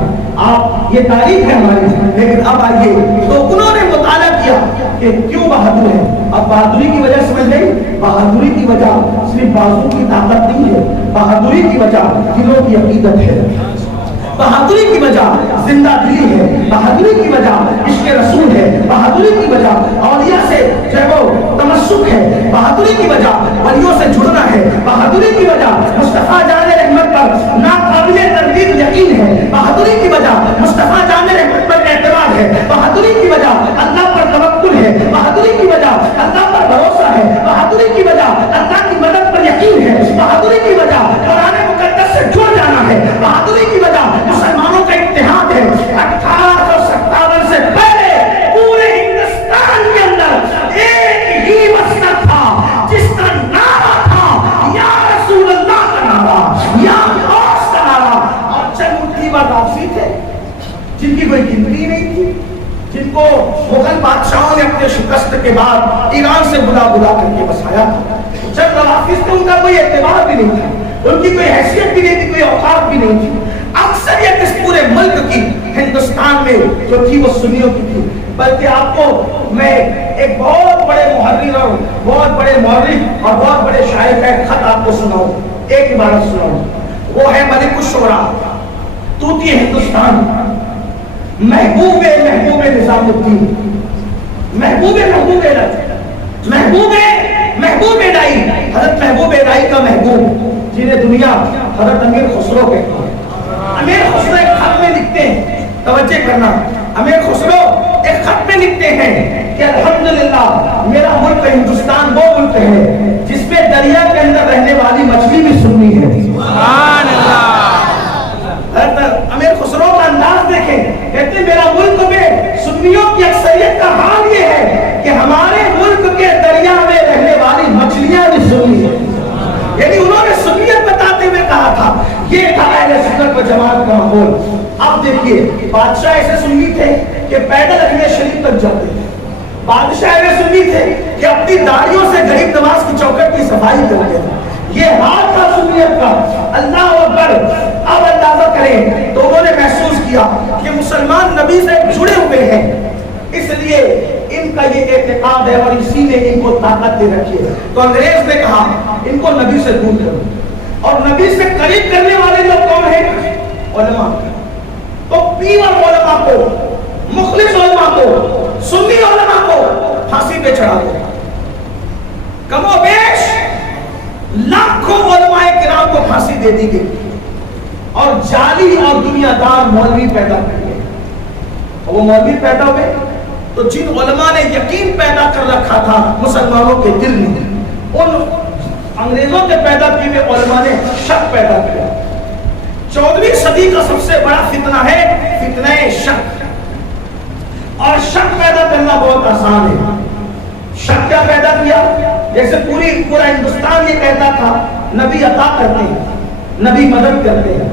آپ یہ تاریخ ہے ہماری. لیکن اب آئیے تو انہوں نے مطالعہ کیا کہ کیوں بہادر ہے. اب بہادری کی وجہ سمجھ گئی. بہادری کی وجہ صرف بازو کی طاقت نہیں ہے. بہادری کی وجہ دلوں کی عقیدت ہے. بہادری کی وجہ زندہ دلی ہے. بہادری کی وجہ عشق رسول ہے. بہادری کی وجہ اولیاء سے جو ہے وہ تمسک ہے. بہادری کی وجہ ولیوں سے جڑنا ہے. بہادری کی وجہ مصطفیٰ جان رحمت پر ناقابل تردید یقین ہے. بہادری کی وجہ مصطفیٰ جان رحمت پر اعتماد ہے. بہادری کی وجہ اللہ پر توکل ہے. بہادری کی وجہ اللہ پر بھروسہ ہے. بہادری کی وجہ اللہ کی مدد پر یقین ہے. بہادری کی وجہ قرآن مقدس سے جڑ جانا ہے. بہادری کی وجہ مسلمانوں کا اتحاد ہے. 1857 سے پہلے پورے ہندوستان کے اندر ایک ہی مسجد تھا جس کا نعرہ تھا یا رسول اللہ کا نعرہ, یا غوث کا نعرہ. اور چند مقیمت آفسی تھے جن کی کوئی گنتی نہیں تھی, جن کو مغل بادشاہوں نے اپنے شکست کے بعد ایران سے بلا کر کے بسایا تھا. چند حافظ تھے, ان کا کوئی اعتبار بھی نہیں تھا, ان کی کوئی حیثیت بھی نہیں تھی, کوئی اوقات بھی نہیں تھی. اکثریت اس پورے ملک کی ہندوستان میں جو تھی وہ سنیوں کی تھی. بلکہ آپ کو میں ایک بہت بڑے محرر اور بہت بڑے مورخ اور بہت بڑے شاعر کا ایک خط آپ کو سناؤں, ایک عبارت سناؤں. وہ ہے ملک الشعراء, طوطی ہندوستان, محبوب نظام الدین, محبوب ڈائی, حضرت محبوب ڈائی کا محبوب جنہیں دنیا حضرت امیر خسرو کہتے ہیں. امیر خسرو ایک خط میں لکھتے ہیں, توجہ کرنا, امیر خسرو ایک خط میں لکھتے ہیں کہ الحمدللہ میرا ملک ہندوستان وہ ملک ہے جس میں دریا کے اندر رہنے والی مچھلی بھی سنی ہے. سبحان اللہ. امیر خسرو کا انداز دیکھیں, کہتے ہیں میرا ملک میں سنیوں کی اکثریت کا حال یہ ہے کہ ہمارے ملک کے دریا میں رہنے والی مچھلیاں بھی سنی ہے. یعنی انہوں نے سنیت بتاتے ہوئے کہا تھا یہ تھا اہل سنت و جماعت کا ماحول. اب دیکھیے بادشاہ ایسے سنی تھے کہ پیدل اجمیر شریف تک جاتے تھے. بادشاہ ایسے سنی تھے کہ اپنی داڑھیوں سے غریب نواز کی چوکٹ کی صفائی کرتے تھے. یہ حال تھا سنیت کا. اللہ اکبر. اب اندازہ کریں تو انہوں نے محسوس کیا کہ مسلمان نبی سے جڑے ہوئے ہیں, اس لیے ان کا یہ اعتقاد ہے اور اسی نے ان کو طاقت دے رکھی ہے. تو انگریز نے کہا ان کو نبی سے دور کرو, اور نبی سے قریب کرنے والے لوگ کون ہیں؟ علماء. تو پیور علماء کو, مخلص علماء کو, سنی علماء کو پھانسی پہ چڑھا دو. کم و بیش لاکھوں علماء کرام کو پھانسی دے دی گئی اور جعلی اور دنیا دار مولوی پیدا کر گئے. وہ مولوی پیدا ہوئے تو جن علماء نے یقین پیدا کر رکھا تھا مسلمانوں کے دل میں, ان انگریزوں کے پیدا کیے ہوئے علماء نے شک پیدا کیا. 14ویں صدی کا سب سے بڑا فتنہ ہے فتنہ شک. اور شک پیدا کرنا بہت آسان ہے. شک کیا پیدا کیا؟ جیسے پورا ہندوستان یہ کہتا تھا نبی عطا کرتے ہیں, نبی مدد کرتے ہیں.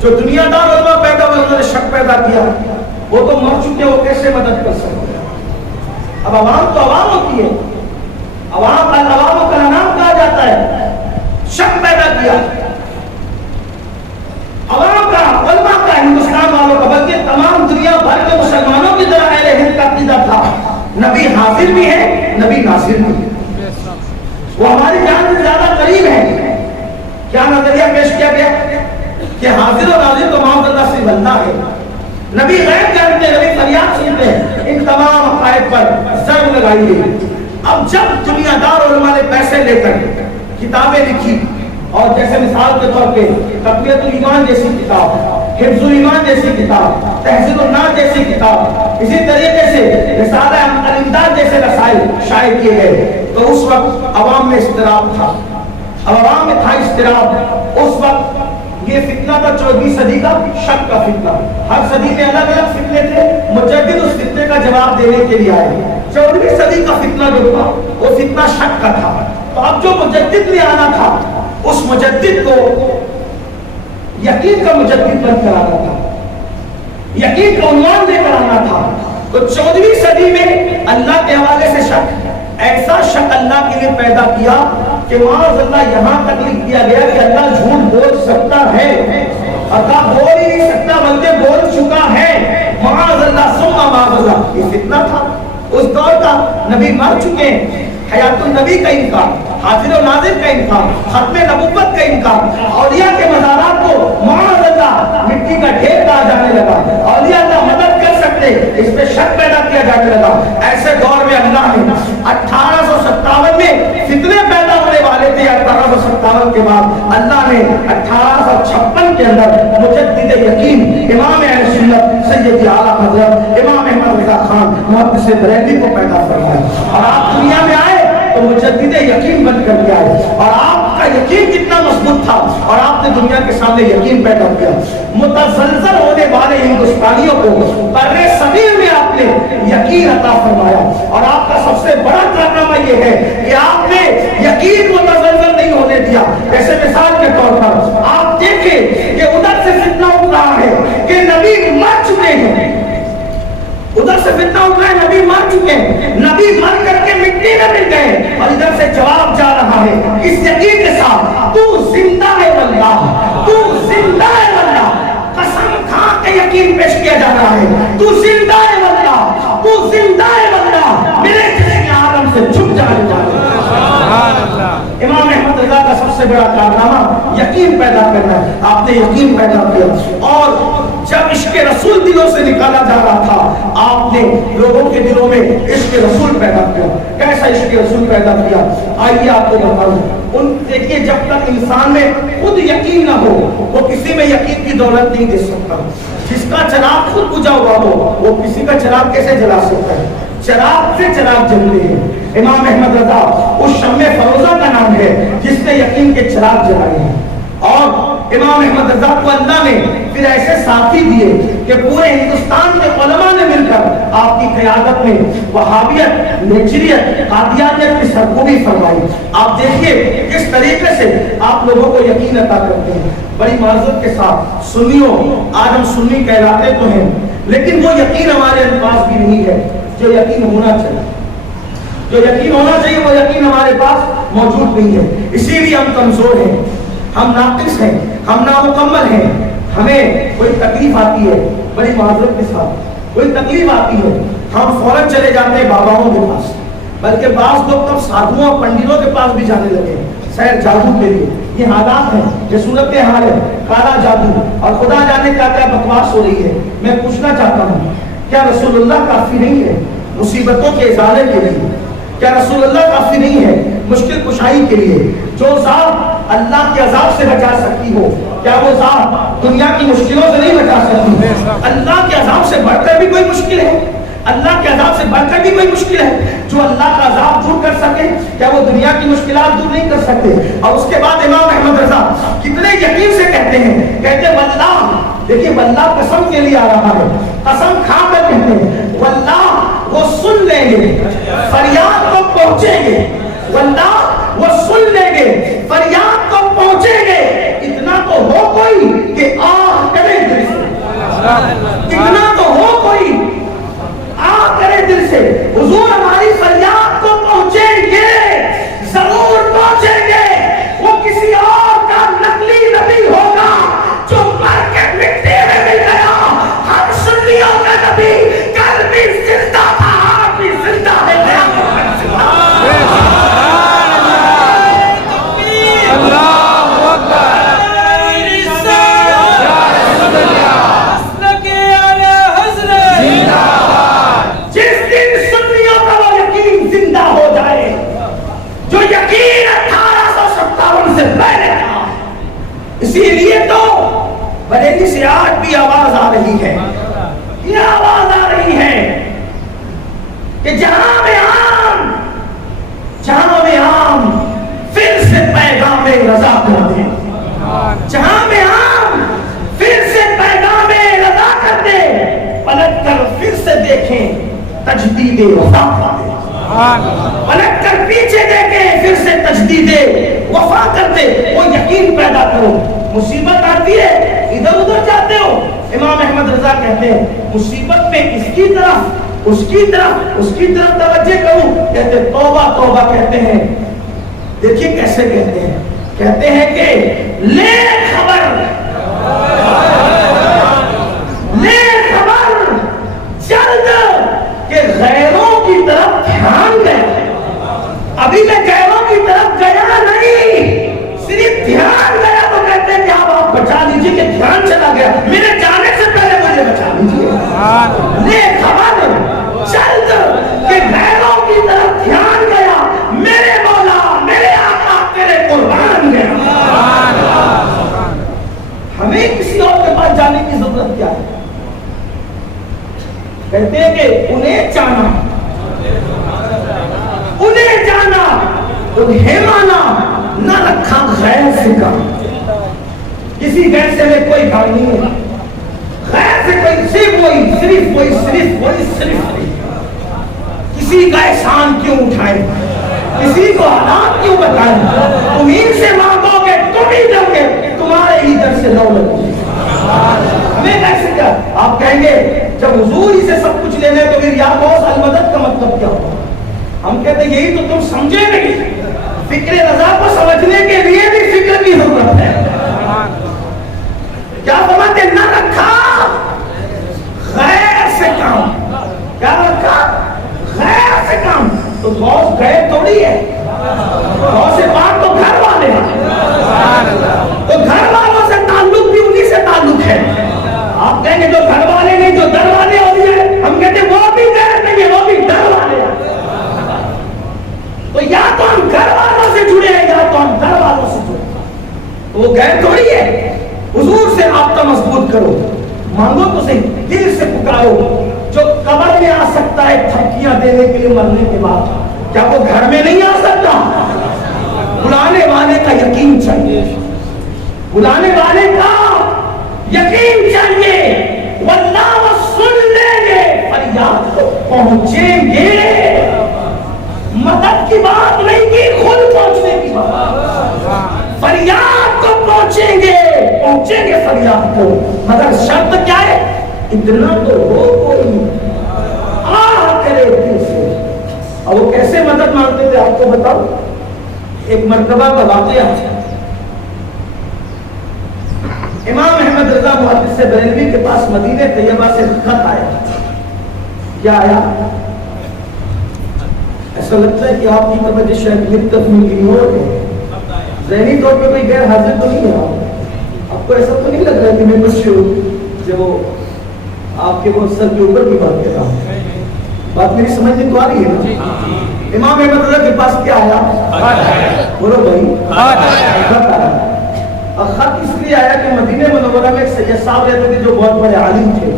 جو دنیا دار علماء پیدا ہوئے انہوں نے شک پیدا کیا, وہ تو مر چکے, وہ کیسے مدد کر سکتے ہیں؟ اب عوام تو عوام ہوتی ہے, عوام عواموں کا نام کہا جاتا ہے. شک پیدا کیا عوام کا, علماء کا, ہندوستان والوں کا, بلکہ تمام دنیا بھر کے مسلمانوں کی طرح اہل ہند کا عقیدہ تھا نبی حاضر بھی ہے, نبی ناصر بھی ہے. وہ ہماری جان سے زیادہ قریب ہے. کیا نظریہ پیش کیا گیا کہ حاضر و ناظر تو محمد اللہ صرف اللہ ہے. نبی غیب جانتے ہیں, نبی فریاد سنتے ہیں. ان تمام عقائد پر ضرب لگائی گئی. اب جب دنیا دار علماء نے پیسے لے کر کتابیں لکھی, اور جیسے مثال کے طور پہ تقویۃ الایمان جیسی کتاب, حفظ الایمان جیسی کتاب, تہذیب الناس جیسی کتاب, اسی طریقے سے رسالہ الامداد جیسے رسائل شائع کیے گئے, تو اس وقت عوام میں اضطراب تھا. اب عوام میں تھا اضطراب. اس وقت یہ فتنہ تھا 14ویں صدی کا شک کا فتنہ. ہر صدی میں الگ الگ فتنے تھے, مجدد اس فتنے کا جواب دینے کے لیے آئے. 14ویں صدی کا فتنہ جو تھا وہ فتنہ شک کا تھا. تو اب جو مجدد نے آنا تھا اس مجدد کو یقین کا مجدد بن کرانا تھا. یقین کا عنوان لے کر آنا تھا. تو 14ویں صدی میں اللہ کے حوالے سے شک، ایسا شک اللہ کے لیے پیدا کیا کہ معاذ اللہ یہاں تک لکھ دیا گیا کہ اللہ جھوٹ بول سکتا ہے، اللہ بول ہی نہیں سکتا بلکہ بول چکا ہے. معاذ اللہ ثم معاذ اللہ. یہ فتنہ تھا اس دور کا. نبی مر چکے ہیں، حیات النبی کا انکار، حاضر و ناظر کا انکار، ختم نبوت کا انکار، اولیاء کے مزارات کو معاذ اللہ مٹی کا ڈھیر کہا جانے لگا. اولیاء اللہ مدد کر سکتے، اس پہ شک پیدا کیا جانے لگا. ایسے دور میں اللہ نے 1857 میں فتنے پیدا ہونے والے تھے. 1857 کے بعد اللہ نے 1856 کے اندر مجدد یقین امام اہل سنت سید اعلیٰ حضرت امام احمد رضا خان محدث بریلوی کو پیدا فرمایا. اور آپ دنیا میں آئے تو مجدد یقین بن کر کے آئے. اور آپ کا یقین کتنا مضبوط تھا اور آپ نے دنیا کے سامنے یقین پیدا کیا. متزلزل ہونے والے ہندوستانیوں کو برے صغیر میں آپ نے یقین عطا فرمایا. اور آپ کا سب سے بڑا کارنامہ یہ ہے کہ آپ نے یقین متزلزل نہیں ہونے دیا. ایسے مثال کے طور پر آپ دیکھیں کہ ادھر سے فتنہ اٹھ رہا ہے کہ نبی مر چکے ہیں، ادھر سے فتنہ اٹھ رہا ہے نبی مر چکے ہیں، نبی مر کر کے مٹی میں مل گئے. اور ادھر سے جواب جا رہا ہے اس یقین کے ساتھ تو زندہ ہے واللہ، تو زندہ ہے واللہ. قسم کھا کے یقین پیش کیا جا رہا ہے تو زندہ ہے واللہ، تو زندہ ہے واللہ، میرے جسم عالم سے چھپ جانے والے. امام احمد رضا کا سب سے بڑا کارنامہ یقین پیدا کرنا ہے. آپ نے یقین پیدا کیا. اور جب عشق رسول دلوں سے نکالا جا رہا تھا آپ نے لوگوں کے دلوں میں عشق رسول پیدا کیا. کیسا عشق رسول پیدا کیا؟ آئیے آپ کو بتاؤں. دیکھیے جب تک انسان میں خود یقین نہ ہو وہ کسی میں یقین کی دولت نہیں دے سکتا. جس کا چراغ خود بجھا ہوا ہو وہ کسی کا چراغ کیسے جلا سکتا ہے؟ چراغ سے چراغ جلتے ہیں. امام احمد رضا اس شمع فروزہ کا نام ہے جس نے یقین کے چراغ جلائے ہیں. اور امام احمد رضا کو اللہ نے پھر ایسے ساتھی دیے کہ پورے ہندوستان کے علماء نے مل کر آپ کی قیادت میں وہابیت، نیچریت، قادیانیت کی سرکوبی فرمائی. آپ دیکھیے کس طریقے سے آپ لوگوں کو یقین عطا کرتے ہیں. بڑی معذرت کے ساتھ سنیوں، آج ہم سنی کہلاتے تو ہیں لیکن وہ یقین ہمارے پاس بھی نہیں ہے جو یقین ہونا چاہیے. جو یقین ہونا چاہیے وہ یقین ہمارے پاس موجود نہیں ہے. اسی لیے ہم کمزور ہیں، ہم ناقص ہیں، ہم نامکمل ہیں. ہمیں کوئی تکلیف آتی ہے، بڑی معذرت کے ساتھ کوئی تکلیف آتی ہے ہم فوراً چلے جاتے ہیں باباؤں کے پاس. بلکہ بعض لوگ تب سادھوؤں اور پنڈتوں کے پاس بھی جانے لگے سیر جادو کے لیے. یہ حالات ہیں، یہ صورت حال ہے، کالا جادو اور خدا جانے کا کیا بکواس ہو رہی ہے. میں پوچھنا چاہتا ہوں کیا رسول اللہ کافی نہیں ہے مصیبتوں کے ازالے کے لیے؟ کیا رسول اللہ کافی نہیں ہے مشکل کشائی کے لیے؟ جو ذات اللہ کے عذاب سے بچا سکتی ہو کیا وہ ذات دنیا کی مشکلوں سے نہیں بچا سکتی؟ اللہ کے عذاب سے بڑھ کر بھی کوئی مشکل ہے؟ اللہ کے عذاب سے بڑھ کر بھی کوئی مشکل ہے؟ جو اللہ کا عذاب دور کر سکے کیا وہ دنیا کی مشکلات دور نہیں کر سکتے؟ اور اس کے بعد امام احمد رضا کتنے یقین سے کہتے ہیں، کہتے ہیں واللہ، دیکھیے واللہ قسم کے لیے آ رہا ہے، قسم کھا کر کہتے ہیں واللہ وہ سن لیں گے، فریاد کو پہنچیں گے. واللہ وہ سن لیں گے، فریاد کو پہنچیں گے. اتنا تو ہو کوئی کہ آہ کرے دل سے، اتنا تو ہو کوئی آہ کرے دل سے. حضور ہماری فریاد کو پہنچیں گے، ضرور پہنچیں گے. وہ کسی اور کا نقلی نبی ہوگا جو مر کے مٹی میں مل گیا. ہم سنیوں کا نبی کل بھی زندہ تھا، آج بھی زندہ ہے. اسی لیے تو بریلی سے آج بھی آواز آ رہی ہے، یہ آواز آ رہی ہے کہ جہاں میں عام پھر سے پیغام رضا کر دے، جہاں میں عام پھر سے پیغام رضا کر دے. پلٹ کر پھر سے دیکھیں تجدید وفا کر دے، پلٹ کر پیچھے دیکھیں پھر سے تجدید وفا کر دے. وہ یقین پیدا کرو. مصیبت آتی ہے ادھر ادھر جاتے ہو امام احمد رضا کہتے ہیں مصیبت میں اس کی طرف توجہ کروں، کہتے توبہ توبہ کہتے ہیں. دیکھیے کیسے کہتے ہیں کہ لے خبر جلد کہ غیروں کی طرف دھیان گیا. ابھی میں غیروں کی طرف گیا نہیں، صرف دھیان گیا تو کہتے ہیں کہ آپ بچا لیجیے کہ دھیان چلا گیا، میرے جانے سے پہلے مجھے بچا لیجیے. لے خبر جلد کہ غیروں کی طرف دھیان گیا، میرے مولا میرے آقا تیرے قربان گیا. ہمیں کسی اور کے پاس جانے کی ضرورت کیا ہے؟ کہتے ہیں کہ انہیں جانا انہیں مانا نہ رکھا غیر سے کام. کسی غیر سے میں کوئی کام نہیں ہے، غیر سے کوئی صرف وہی. کسی کا احسان کیوں اٹھائیں، کسی کو حالات کیوں بتائیں؟ تمہیں سے مانگو گے تم ہی دو گے، تمہارے ہی در سے دولت. ہمیں کیسے کیا آپ کہیں گے جب حضور ہی سے سب کچھ لینے تو پھر یا غوث المدد کا مطلب کیا ہوگا؟ ہم کہتے ہیں یہی تو تم سمجھے نہیں. فکر رضا کو سمجھنے کے لیے بھی فکر کی ضرورت ہے. کیا فرماتے نہ رکھا غیر سے کام، کیا رکھا غیر سے کام. تو غوث غیر تھوڑی ہے، غوث پاک تو گھر والے ہیں، تو گھر والوں سے تعلق بھی انہی سے تعلق ہے. آپ کہیں گے جو گھر والے نہیں جو در والے ہو گئے، ہم کہتے ہیں وہ بھی غیر نہیں ہے، وہ بھی در والے ہیں. تو یا تو ہم گھر والوں سے جڑے ہیں یا تو ہم در والوں سے جڑے. وہ غیر تھوڑی ہے. حضور سے رابطہ مضبوط کرو، مانگو تو صحیح، دل سے پکارو. جو قبر میں آ سکتا ہے تھپکیاں دینے کے لیے مرنے کے بعد، کیا وہ گھر میں نہیں آ سکتا؟ بلانے والے کا یقین چاہیے، بلانے والے کا یقین چاہیے. واللہ وہ سن لیں گے، فریاد کو پہنچیں گے. مدد کی بات نہیں کی، خود پہنچنے کی بات. فریاد کو پہنچیں گے فریاد کو. مگر شرط کیا ہے؟ اتنا تو ہو کوئی آہ کرے دل سے. اور وہ کیسے مدد مانگتے تھے آپ کو بتاؤ. ایک مرتبہ کا واقعہ، امام احمد رضا محدث بریلوی کے پاس مدینہ طیبہ سے خط آیا. کیا آیا؟ ایسا لگتا ہے کہ آپ کی توجہ شاید مدت میں کی اور ہے، ذہنی طور پہ کوئی غیر حاضر تو نہیں ہے. آپ کو ایسا تو نہیں لگ رہا کہ میں کچھ جو آپ کے وہ سر کے اوپر کی بات کر رہا ہوں؟ بات میری سمجھ میں تو آ رہی ہے. امام احمد رضا کے پاس کیا آیا؟ بولو بھائی، خط آیا. اور خط اس لیے آیا کہ مدینہ منورہ میں ایک سید صاحب رہتے تھے جو بہت بڑے عالم تھے.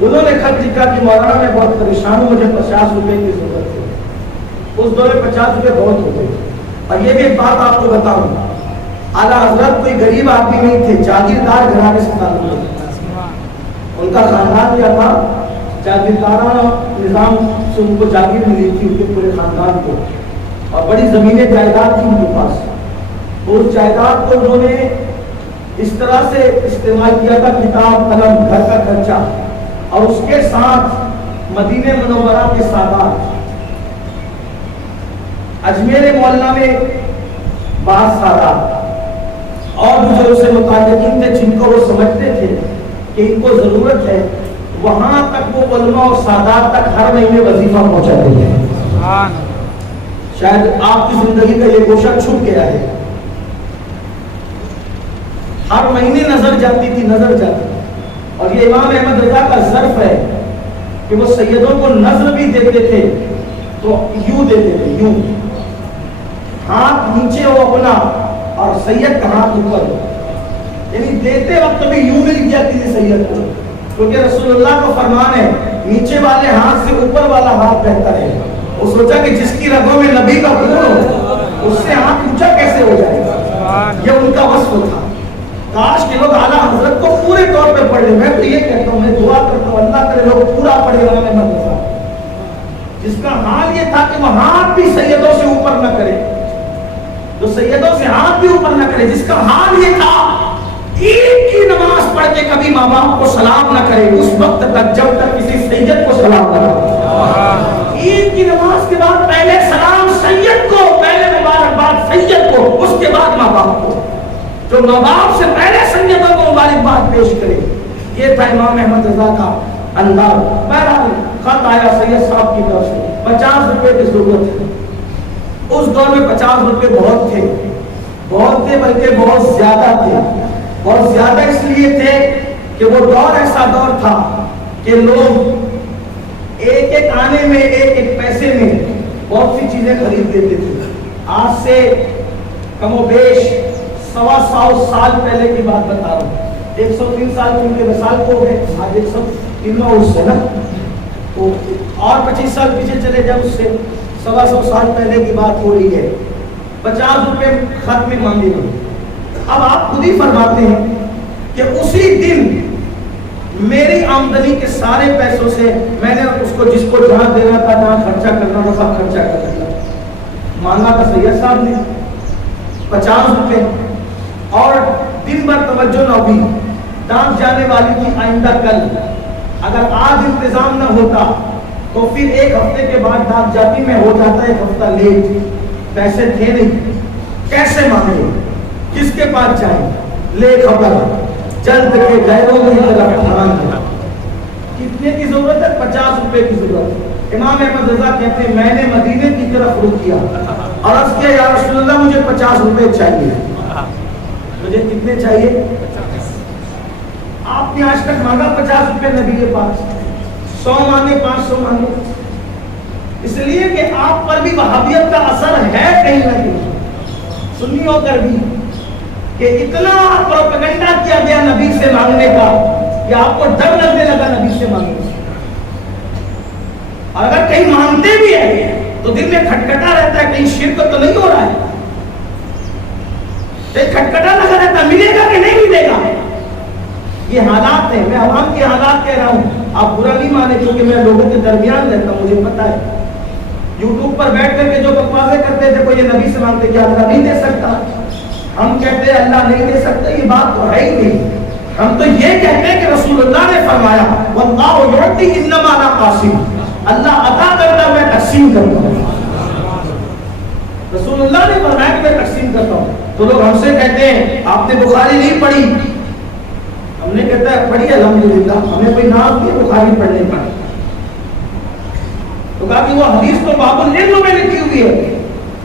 انہوں نے خط لکھا کہ مولانا میں بہت پریشان ہوں، مجھے 50 روپے کی ضرورت ہے. اس دور میں 50 روپے بہت ہوتے. اور یہ بھی ایک بات آپ کو بتاؤں، اعلیٰ حضرت کوئی غریب آدمی نہیں تھے، جاگیردار گھرانے سے تعلق تھا. ان کا خاندان کیا تھا؟ جاگیردارانہ نظام سے ان کو جاگیر ملی تھی، ان کے پورے خاندان کو، اور بڑی زمینیں جائیداد تھی ان کے پاس. اس جائیداد کو انہوں نے اس طرح سے استعمال کیا تھا، کتاب قلم گھر کا خرچہ، اور اس کے ساتھ مدینہ منورہ کے سادات. اجمیر معلیٰ میں بعض سادات اور بزرگوں سے متعلقین تھے جن کو وہ سمجھتے تھے کہ ان کو ضرورت ہے، وہاں تک وہ علماء اور سادات تک ہر مہینے وظیفہ پہنچاتے ہیں. شاید آپ کی زندگی کا یہ گوشہ چھپ گیا ہے. ہر مہینے نظر جاتی تھی. اور یہ امام احمد رضا کا ظرف ہے کہ وہ سیدوں کو نظر بھی دیتے تھے تو یوں دیتے تھے، یوں ہاتھ نیچے ہو اپنا اور سید کا ہاتھ اوپر ہو. یعنی دیتے وقت بھی یوں مل جاتی تھی سید کو، کیونکہ رسول اللہ کو فرمان ہے نیچے والے ہاتھ سے اوپر والا ہاتھ بہتر ہے. وہ سوچا کہ جس کی رگوں میں نبی کا خون ہو اس سے ہاتھ اونچا کیسے ہو جائے گا. یہ ان کا وصف تھا. کاش کہ لوگ اعلیٰ حضرت کو پورے طور پہ پڑھ لیں. میں تو یہ کہتا ہوں، میں دعا کرتا ہوں اللہ کرے لوگ پورا پڑھے انہوں نے مدرسہ، جس کا حال یہ تھا کہ وہ ہاتھ بھی سیدوں سے اوپر نہ کرے، جو سیدوں سے ہاتھ بھی اوپر نہ کرے، جس کا حال یہ تھا عید کی نماز پڑھ کے کبھی ماں باپ کو سلام نہ کرے اس وقت تک جب تک کسی سید کو سلام نہ کرے. عید کی نماز کے بعد پہلے سلام سید کو، پہلے مبارکباد سید کو، اس کے بعد ماں باپ کو. جو ماں باپ سے پہلے سیدوں کو مبارکباد پیش کرے. یہ تھا امام احمد رضا کا انداز. بہرحال خط آیا سید صاحب کی طرف سے 50 روپے کی ضرورت ہے. اس دور میں 50 روپے بہت تھے، بہت تھے بلکہ بہت زیادہ تھے. بہت زیادہ اس لیے تھے کہ وہ دور ایسا دور تھا کہ لوگ ایک ایک آنے میں، ایک ایک پیسے میں بہت سی چیزیں خرید لیتے تھے. آج سے کم و بیش 125 سال پہلے کی بات بتا رہا ہوں. 103 سال ان کے وصال کو ہو گئے، آج 103 سے نا، تو اور 25 سال پیچھے چلے جائیں، اس سے 125 سال پہلے کی بات ہو رہی ہے. 50 روپے خط میں مانگے گئے. اب آپ خود ہی فرماتے ہیں کہ اسی دن میری آمدنی کے سارے پیسوں سے میں نے اس کو جس کو جہاں دینا تھا، جہاں خرچہ کرنا تھا، سب خرچہ کر دیا. مانگا تھا سید صاحب نے 50 روپے، اور دن بھر توجہ نہ ہوئی. ڈانس جانے والی کی آئندہ کل، اگر آج انتظام نہ ہوتا تو پھر ایک ہفتے کے بعد ڈانس جاتی میں ہو جاتا 1 ہفتہ لیٹ. پیسے تھے نہیں، کیسے مانگے، کس کے پاس جائیں؟ لے خبر جلد کے غیروں کی طرف دھیان دے. کتنے کی ضرورت ہے؟ 50 روپے کی ضرورت. امام احمد رضا کہتے ہیں میں نے مدینے کی طرف رخ کیا اور عرض کیا یا رسول اللہ مجھے 50 روپے چاہیے. مجھے کتنے چاہیے؟ آپ نے آج تک مانگا 50 روپے نبی کے پاس؟ 100 مانگے، 500 مانگے. اس لیے کہ آپ پر بھی وہابیت کا اثر ہے کہیں نہ کہیں، سنی ہو کر بھی، کہ اتنا پروپیگنڈا کیا گیا نبی سے مانگنے کا کہ آپ کو ڈر لگنے لگا نبی سے مانگنے سے. اور اگر کہیں مانگتے بھی ہیں تو دل میں کھٹکھٹا رہتا ہے کہیں شرک تو نہیں ہو رہا ہے. کھٹکھٹا لگا رہتا ہے ملے گا کہ نہیں ملے گا. یہ حالات ہیں، میں عوام کے حالات کہہ رہا ہوں. آپ برا نہیں مانے کیونکہ میں لوگوں کے درمیان رہتا ہوں، مجھے پتا ہے. یوٹیوب پر بیٹھ کر کے جو بکواسے کرتے تھے کوئی یہ نبی سے مانگتے کیا اللہ نہیں دے سکتا. ہم کہتے ہیں اللہ نہیں دے سکتا، یہ بات تو ہے ہی نہیں. ہم تو یہ کہتے ہیں کہ رسول اللہ نے فرمایا واللہ یعطی انما انا قاسم، اللہ عطا کرتا میں تقسیم کرتا ہوں. رسول اللہ نے فرمایا کہ میں تقسیم کرتا ہوں. تو لوگ ہم سے کہتے ہیں آپ نے بخاری نہیں پڑھی. ہم نے کہتا ہے پڑھی الحمدللہ، ہمیں کوئی نام نہیں بخاری پڑھنے کا. تو کہا کہ وہ حدیث تو باب العلم میں لکھی ہوئی ہے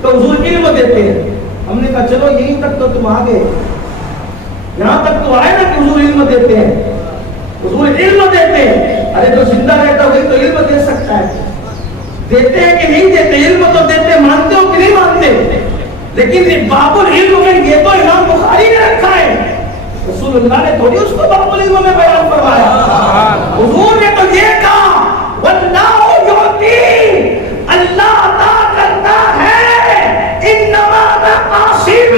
تو حضور علم دیتے ہیں. ہم نے کہا چلو یہیں تک تو تم آگے، یہاں تک تو آئے نا کہ حضور علم دیتے ہیں. حضور علم دیتے ہیں. ارے جو زندہ رہتا وہی تو علم دے سکتا ہے. دیتے ہیں کہ نہیں دیتے؟ علم تو دیتے. مانتے ہو کہ نہیں مانتے؟ لیکن باب العلم میں یہ تو امام بخاری نے رکھا ہے. رسول اللہ نے تھوڑی اس کو باب العلم میں بیان فرمایا. حضور نے تو یہ کہا واللہ یعطی، اللہ عطا کرتا ہے، انما انا قاسم،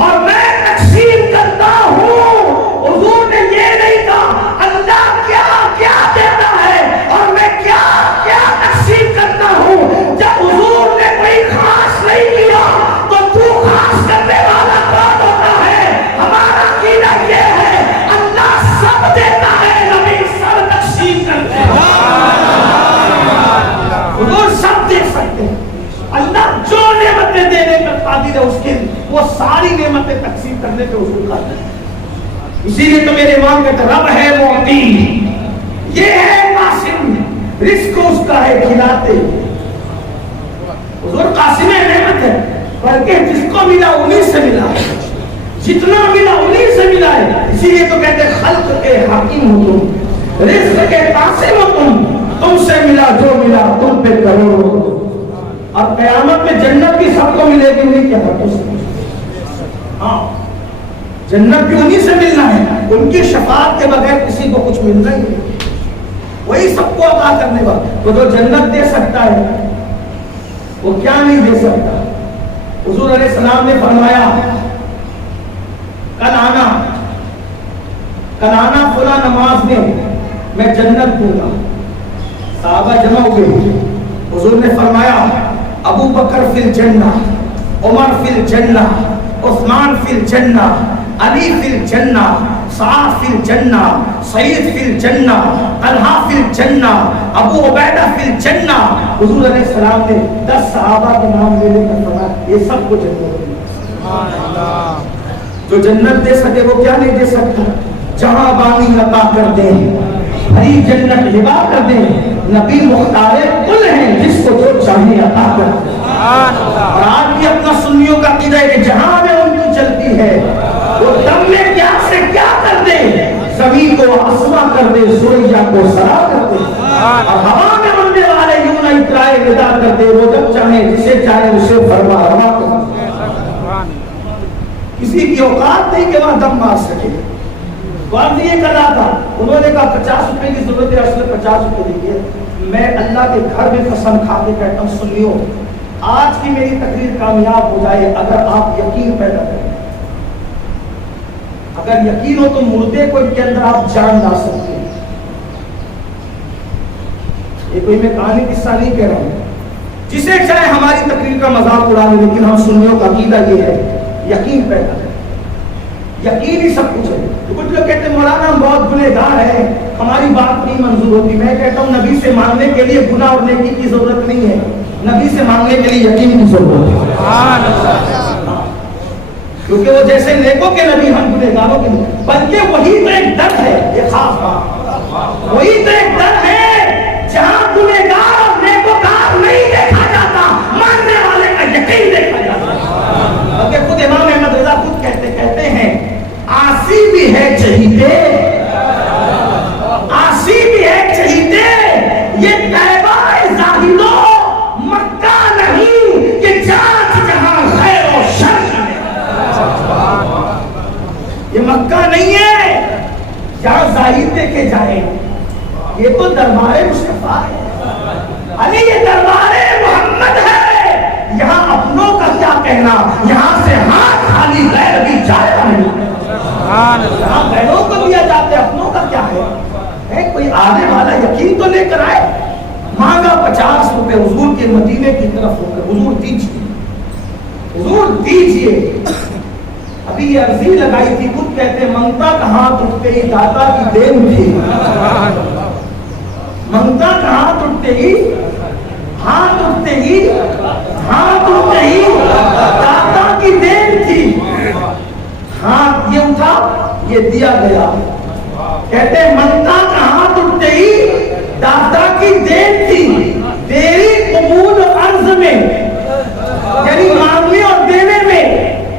اور میں تقسیم کرتا ہوں. حضور نے یہ نہیں کہا اللہ کیا کیا دیتا ہے اور میں کیا کیا تقسیم کرتا ہوں. جب حضور نے کوئی خاص نہیں کیا تو تو خاص کرنے والا کون ہوتا ہے؟ ہمارا عقیدہ یہ ہے اللہ سب دیتا ہے، نبی سب تقسیم کرتے ہیں. حضور سب دے سکتے ہیں. اللہ جو نعمتیں دینے کا قادر ہے اس کے وہ ساری نعمتیں تقسیم کرنے کے حضور قادر ہے. اسی لیے تو میرے امام کہتے رب ہے معطی، یہ ہے قاسم، رزق اس کا ہے کھلاتے. حضور قاسم نعمت ہے، بلکہ جس کو ملا انہیں سے ملا ہے، جتنا ملا انہیں سے ملا ہے. اسی لیے تو کہتے خلق کے حاکم ہو تم، رزق کے قاسم ہو تم سے ملا جو ملا تم پہ کروڑ ہو. اب قیامت میں جنت بھی سب کو ملے گی، نہیں کیا بات ہے. ہاں جنت بھی انہیں سے ملنا ہے، ان کی شفاعت کے بغیر کسی کو کچھ ملنا ہی نہیں. وہی سب کو عطا کرنے والا. تو جو جنت دے سکتا ہے وہ کیا نہیں دے سکتا. حضور علیہ السلام نے فرمایا کل آنا فلاں نماز میں میں جنت دوں گا. صحابہ جمع ہوئے. حضور نے فرمایا ابو بکر فی الجنہ، عمر فی الجنہ، عثمان فی الجنہ، علی فی الجنہ، سعد فی الجنہ، سعید فی الجنہ، طلحہ فی الجنہ، ابو عبیدہ فی الجنہ. حضور علیہ السلام نے 10 صحابہ کے نام لے لے کر فرمایا یہ سب کو جنت دی. سبحان اللہ. جو جنت دے سکے وہ کیا نہیں دے سکتا؟ جہاں بانی عطا کر دیں، بھری جنت ہبا کر دیں. نبی مختار کل ہیں جس کو جو چاہیے عطا کر دیں. اور آج بھی اپنا سنیوں کا عقیدہ ہے کہ جہاں میں ان کی چلتی ہے وہ دم میں کیا سے کیا کر دے، زمین کو آسماں کر دے، سوریا کو سرا کر دے، اور ہوا میں اڑنے والے یوں نہ اترائے ندا کر دے. وہ جب چاہے جسے چاہے اسے فرما روا کر دے. کسی کی اوقات نہیں کہ وہاں دم مار سکے. واضح یہ کر رہا تھا، انہوں نے کہا 50 روپے کی ضرورت ہے، اصل 50 روپے دیجیے. میں اللہ کے گھر میں قسم کھا کے کہتا ہوں سنیو، آج کی میری تقریر کامیاب ہو جائے اگر آپ یقین پیدا کریں. اگر یقین ہو تو مردے کو ان کے اندر آپ جان لا سکتے ہیں. یہ کوئی میں کہانی قصہ نہیں کہہ رہا ہوں. جسے چاہے ہماری تقریر کا مذاق اڑا لے، لیکن ہم سنیوں کا عقیدہ یہ ہے یقین پیدا کریں. یقین ہی سب کچھ ہے. کچھ لوگ کہتے ہیں مولانا ہم بہت گنہگار ہیں، ہماری بات نہیں منظور ہوتی. میں کہتا ہوں نبی سے مانگنے کے لیے گناہ اور نیکی کی ضرورت نہیں ہے، نبی سے مانگنے کے لیے یقین کی ضرورت ہے. کیونکہ وہ جیسے نیکوں کے نبی ہم گنہگاروں کے نہیں، بلکہ وہی تو ایک در ہے. یہ خاص بات، وہی تو ایک در ہے جہاں گنہگار اور نیکوکار نہیں دیکھا جاتا، ماننے والے کا یقین دیکھا جاتا. بلکہ خود امام احمد رضا خود کہتے ہیں آسی بھی ہے چہیتے، آسی بھی ہے چہیتے، یہ طیبہ زاہدو مکہ نہیں کہ جانچ جہاں خیر و شر. یہ مکہ نہیں ہے جہاں زاہد دیکھے جائیں، یہ تو دربار مصطفیٰ ہے. علی یہ دربار محمد ہے. یہاں اپنوں کا کیا کہنا، یہاں سے ہاتھ خالی غیر بھی جائے نہیں. یہاں غیروں کو دیا جاتے، اپنوں کا کیا ہے؟ کوئی آنے والا یقین تو لے کر آئے. مانگا 50 روپے حضور کے مدینے کی طرف ہو کر، حضور دیجیے، حضور دیجیے. ابھی یہ عرضی لگائی تھی، خود کہتے منگتا کہاں ٹوٹتے ہی داتا کی دین تھی. منگتا کہاں ٹوٹتے ہی، ہاتھ اٹھتے ہی، ہاتھ اٹھتے ہی داتا کی دین تھی. ہاتھ یہ اٹھا، یہ دیا گیا. کہتے منگتا کا ہاتھ اٹھتے ہی داتا کی دین تھی. تیری قبول و عرض میں، یعنی مانگنے اور دینے میں.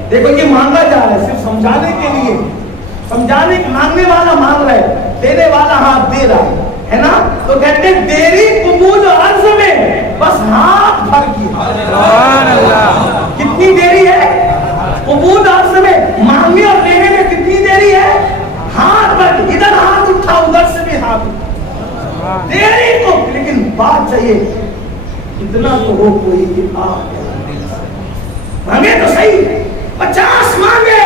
دیکھو یہ مانگا جا رہا ہے صرف سمجھانے کے لیے، سمجھانے کے مانگنے والا مانگ رہا ہے، دینے والا ہاتھ دے رہا ہے نا. تو کہتے ہیں تیری قبول و عرض میں بس ہاتھ بھر کیا. کتنی دیری ہے قبول عرض میں، مانگنے اور دینے میں کتنی دیری ہے؟ ہاتھ بھر. ادھر ہاتھ اٹھا، ادھر سے بھی ہاتھ اٹھا، دیری تو. لیکن بات چاہیے اتنا تو ہو کوئی کہ مانگے تو صحیح. 50 مانگے.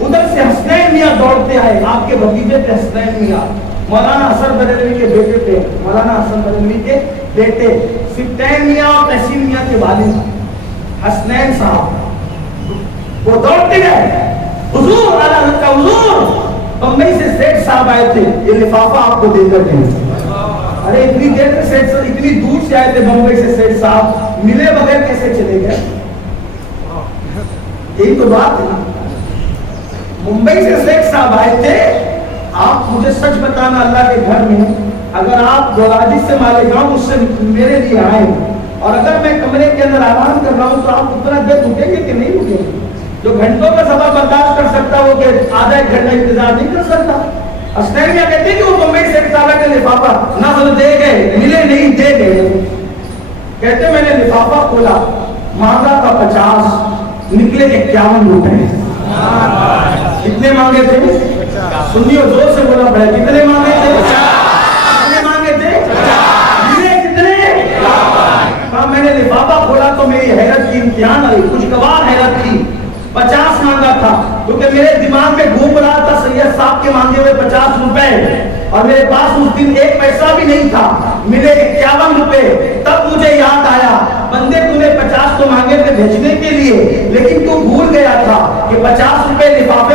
ادھر سے حسنین میاں دوڑتے آئے، آپ کے بھتیجے تھے حسنین میاں، مولانا حسن بریلوی کے بیٹے تھے، مولانا حسن بریلوی کے بیٹے، سبطین میاں اور تحسین میاں کے والد حسنین صاحب. وہ دوڑتے گئے، حضور علیہ کا حضور بمبئی سے سیٹ صاحب آئے تھے، یہ لفافہ آپ کو دے کر گئے. ارے اتنی دیر سے سیٹ صاحب، اتنی دور سے آئے تھے بمبئی سے سیٹ صاحب، ملے بغیر کیسے چلے گئے؟ یہی تو بات ہے. ممبئی سے سیٹ صاحب آئے تھے. آپ مجھے سچ بتانا، اللہ کے گھر میں اگر آپ دوراجی سے مالیگاؤں اس سے میرے لیے آئے اور اگر میں کمرے کے اندر آرام کر رہا ہوں تو آپ اتنا دیر رکیں گے کہ نہیں رکیں گے؟ جو گھنٹوں کا سفر برداشت کر سکتا وہ کہ آدھا ایک گھنٹہ انتظار نہیں کر سکتا. حسنین کیا کہتے ہیں کہ وہ بمبئی سے صاحب کے لفافہ نہ دے گئے، ملے نہیں، دے گئے. کہتے میں نے لفافہ کھولا، مانگا تھا 50، نکلے 51 روپے. کتنے مانگے تھے؟ سنیو زور سے بولا پڑے، کتنے مانگے تھے؟ کتنے مانگے تھے؟ ملے کتنے؟ کہا میں نے لفافہ کھولا تو میری حیرت کی امتحان آئی، خوشگوار حیرت تھی. 50 مانگا تھا کیونکہ میرے دماغ میں گھوم رہا تھا سید صاحب کے مانگے ہوئے 50 روپے، اور میرے پاس اس دن ایک پیسہ بھی نہیں تھا. ملے 51 روپے. تب مجھے یاد آیا بندے تو نے 50 تو مانگے تھے بھیجنے کے لیے، لیکن تو بھول گیا تھا کہ 50 روپے لفافے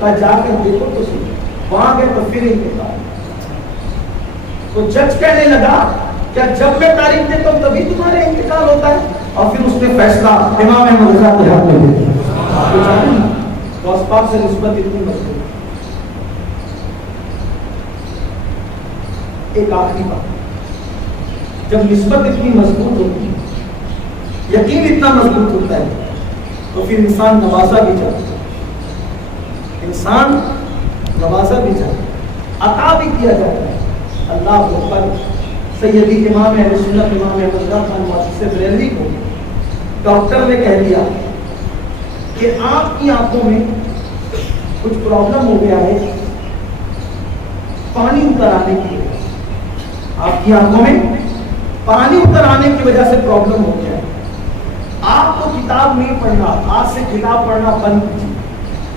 کہا جا کر دیکھو تو صحیح. وہاں گئے تو پھر انتقال. تو جج کہنے لگا کیا جب میں تاریخ دیتا ہوں تبھی تمہارے انتقال ہوتا ہے؟ اور پھر اس نے فیصلہ امام احمد رضا کے ہاتھ میں دے دیا. غوث پاک سے نسبت اتنی مضبوط. ایک آخری بات، جب نسبت اتنی مضبوط ہوتی ہے، یقین اتنا مضبوط ہوتا ہے، تو پھر انسان نوازا بھی جاتا ہے. انسان نوازا بھی جاتا ہے، عطا بھی کیا جاتا ہے. اللہ اکبر. سیدی امام اہل سنت امام احمد رضا خان محدث بریلوی کو ڈاکٹر نے کہہ دیا کہ آپ کی آنکھوں میں کچھ پرابلم ہو گیا ہے پانی اتر آنے کی وجہ سے. آپ کی آنکھوں میں پانی اتر آنے کی وجہ سے پرابلم ہو گیا ہے. آپ کو کتاب نہیں پڑھنا، آج سے کتاب پڑھنا بند کیجیے.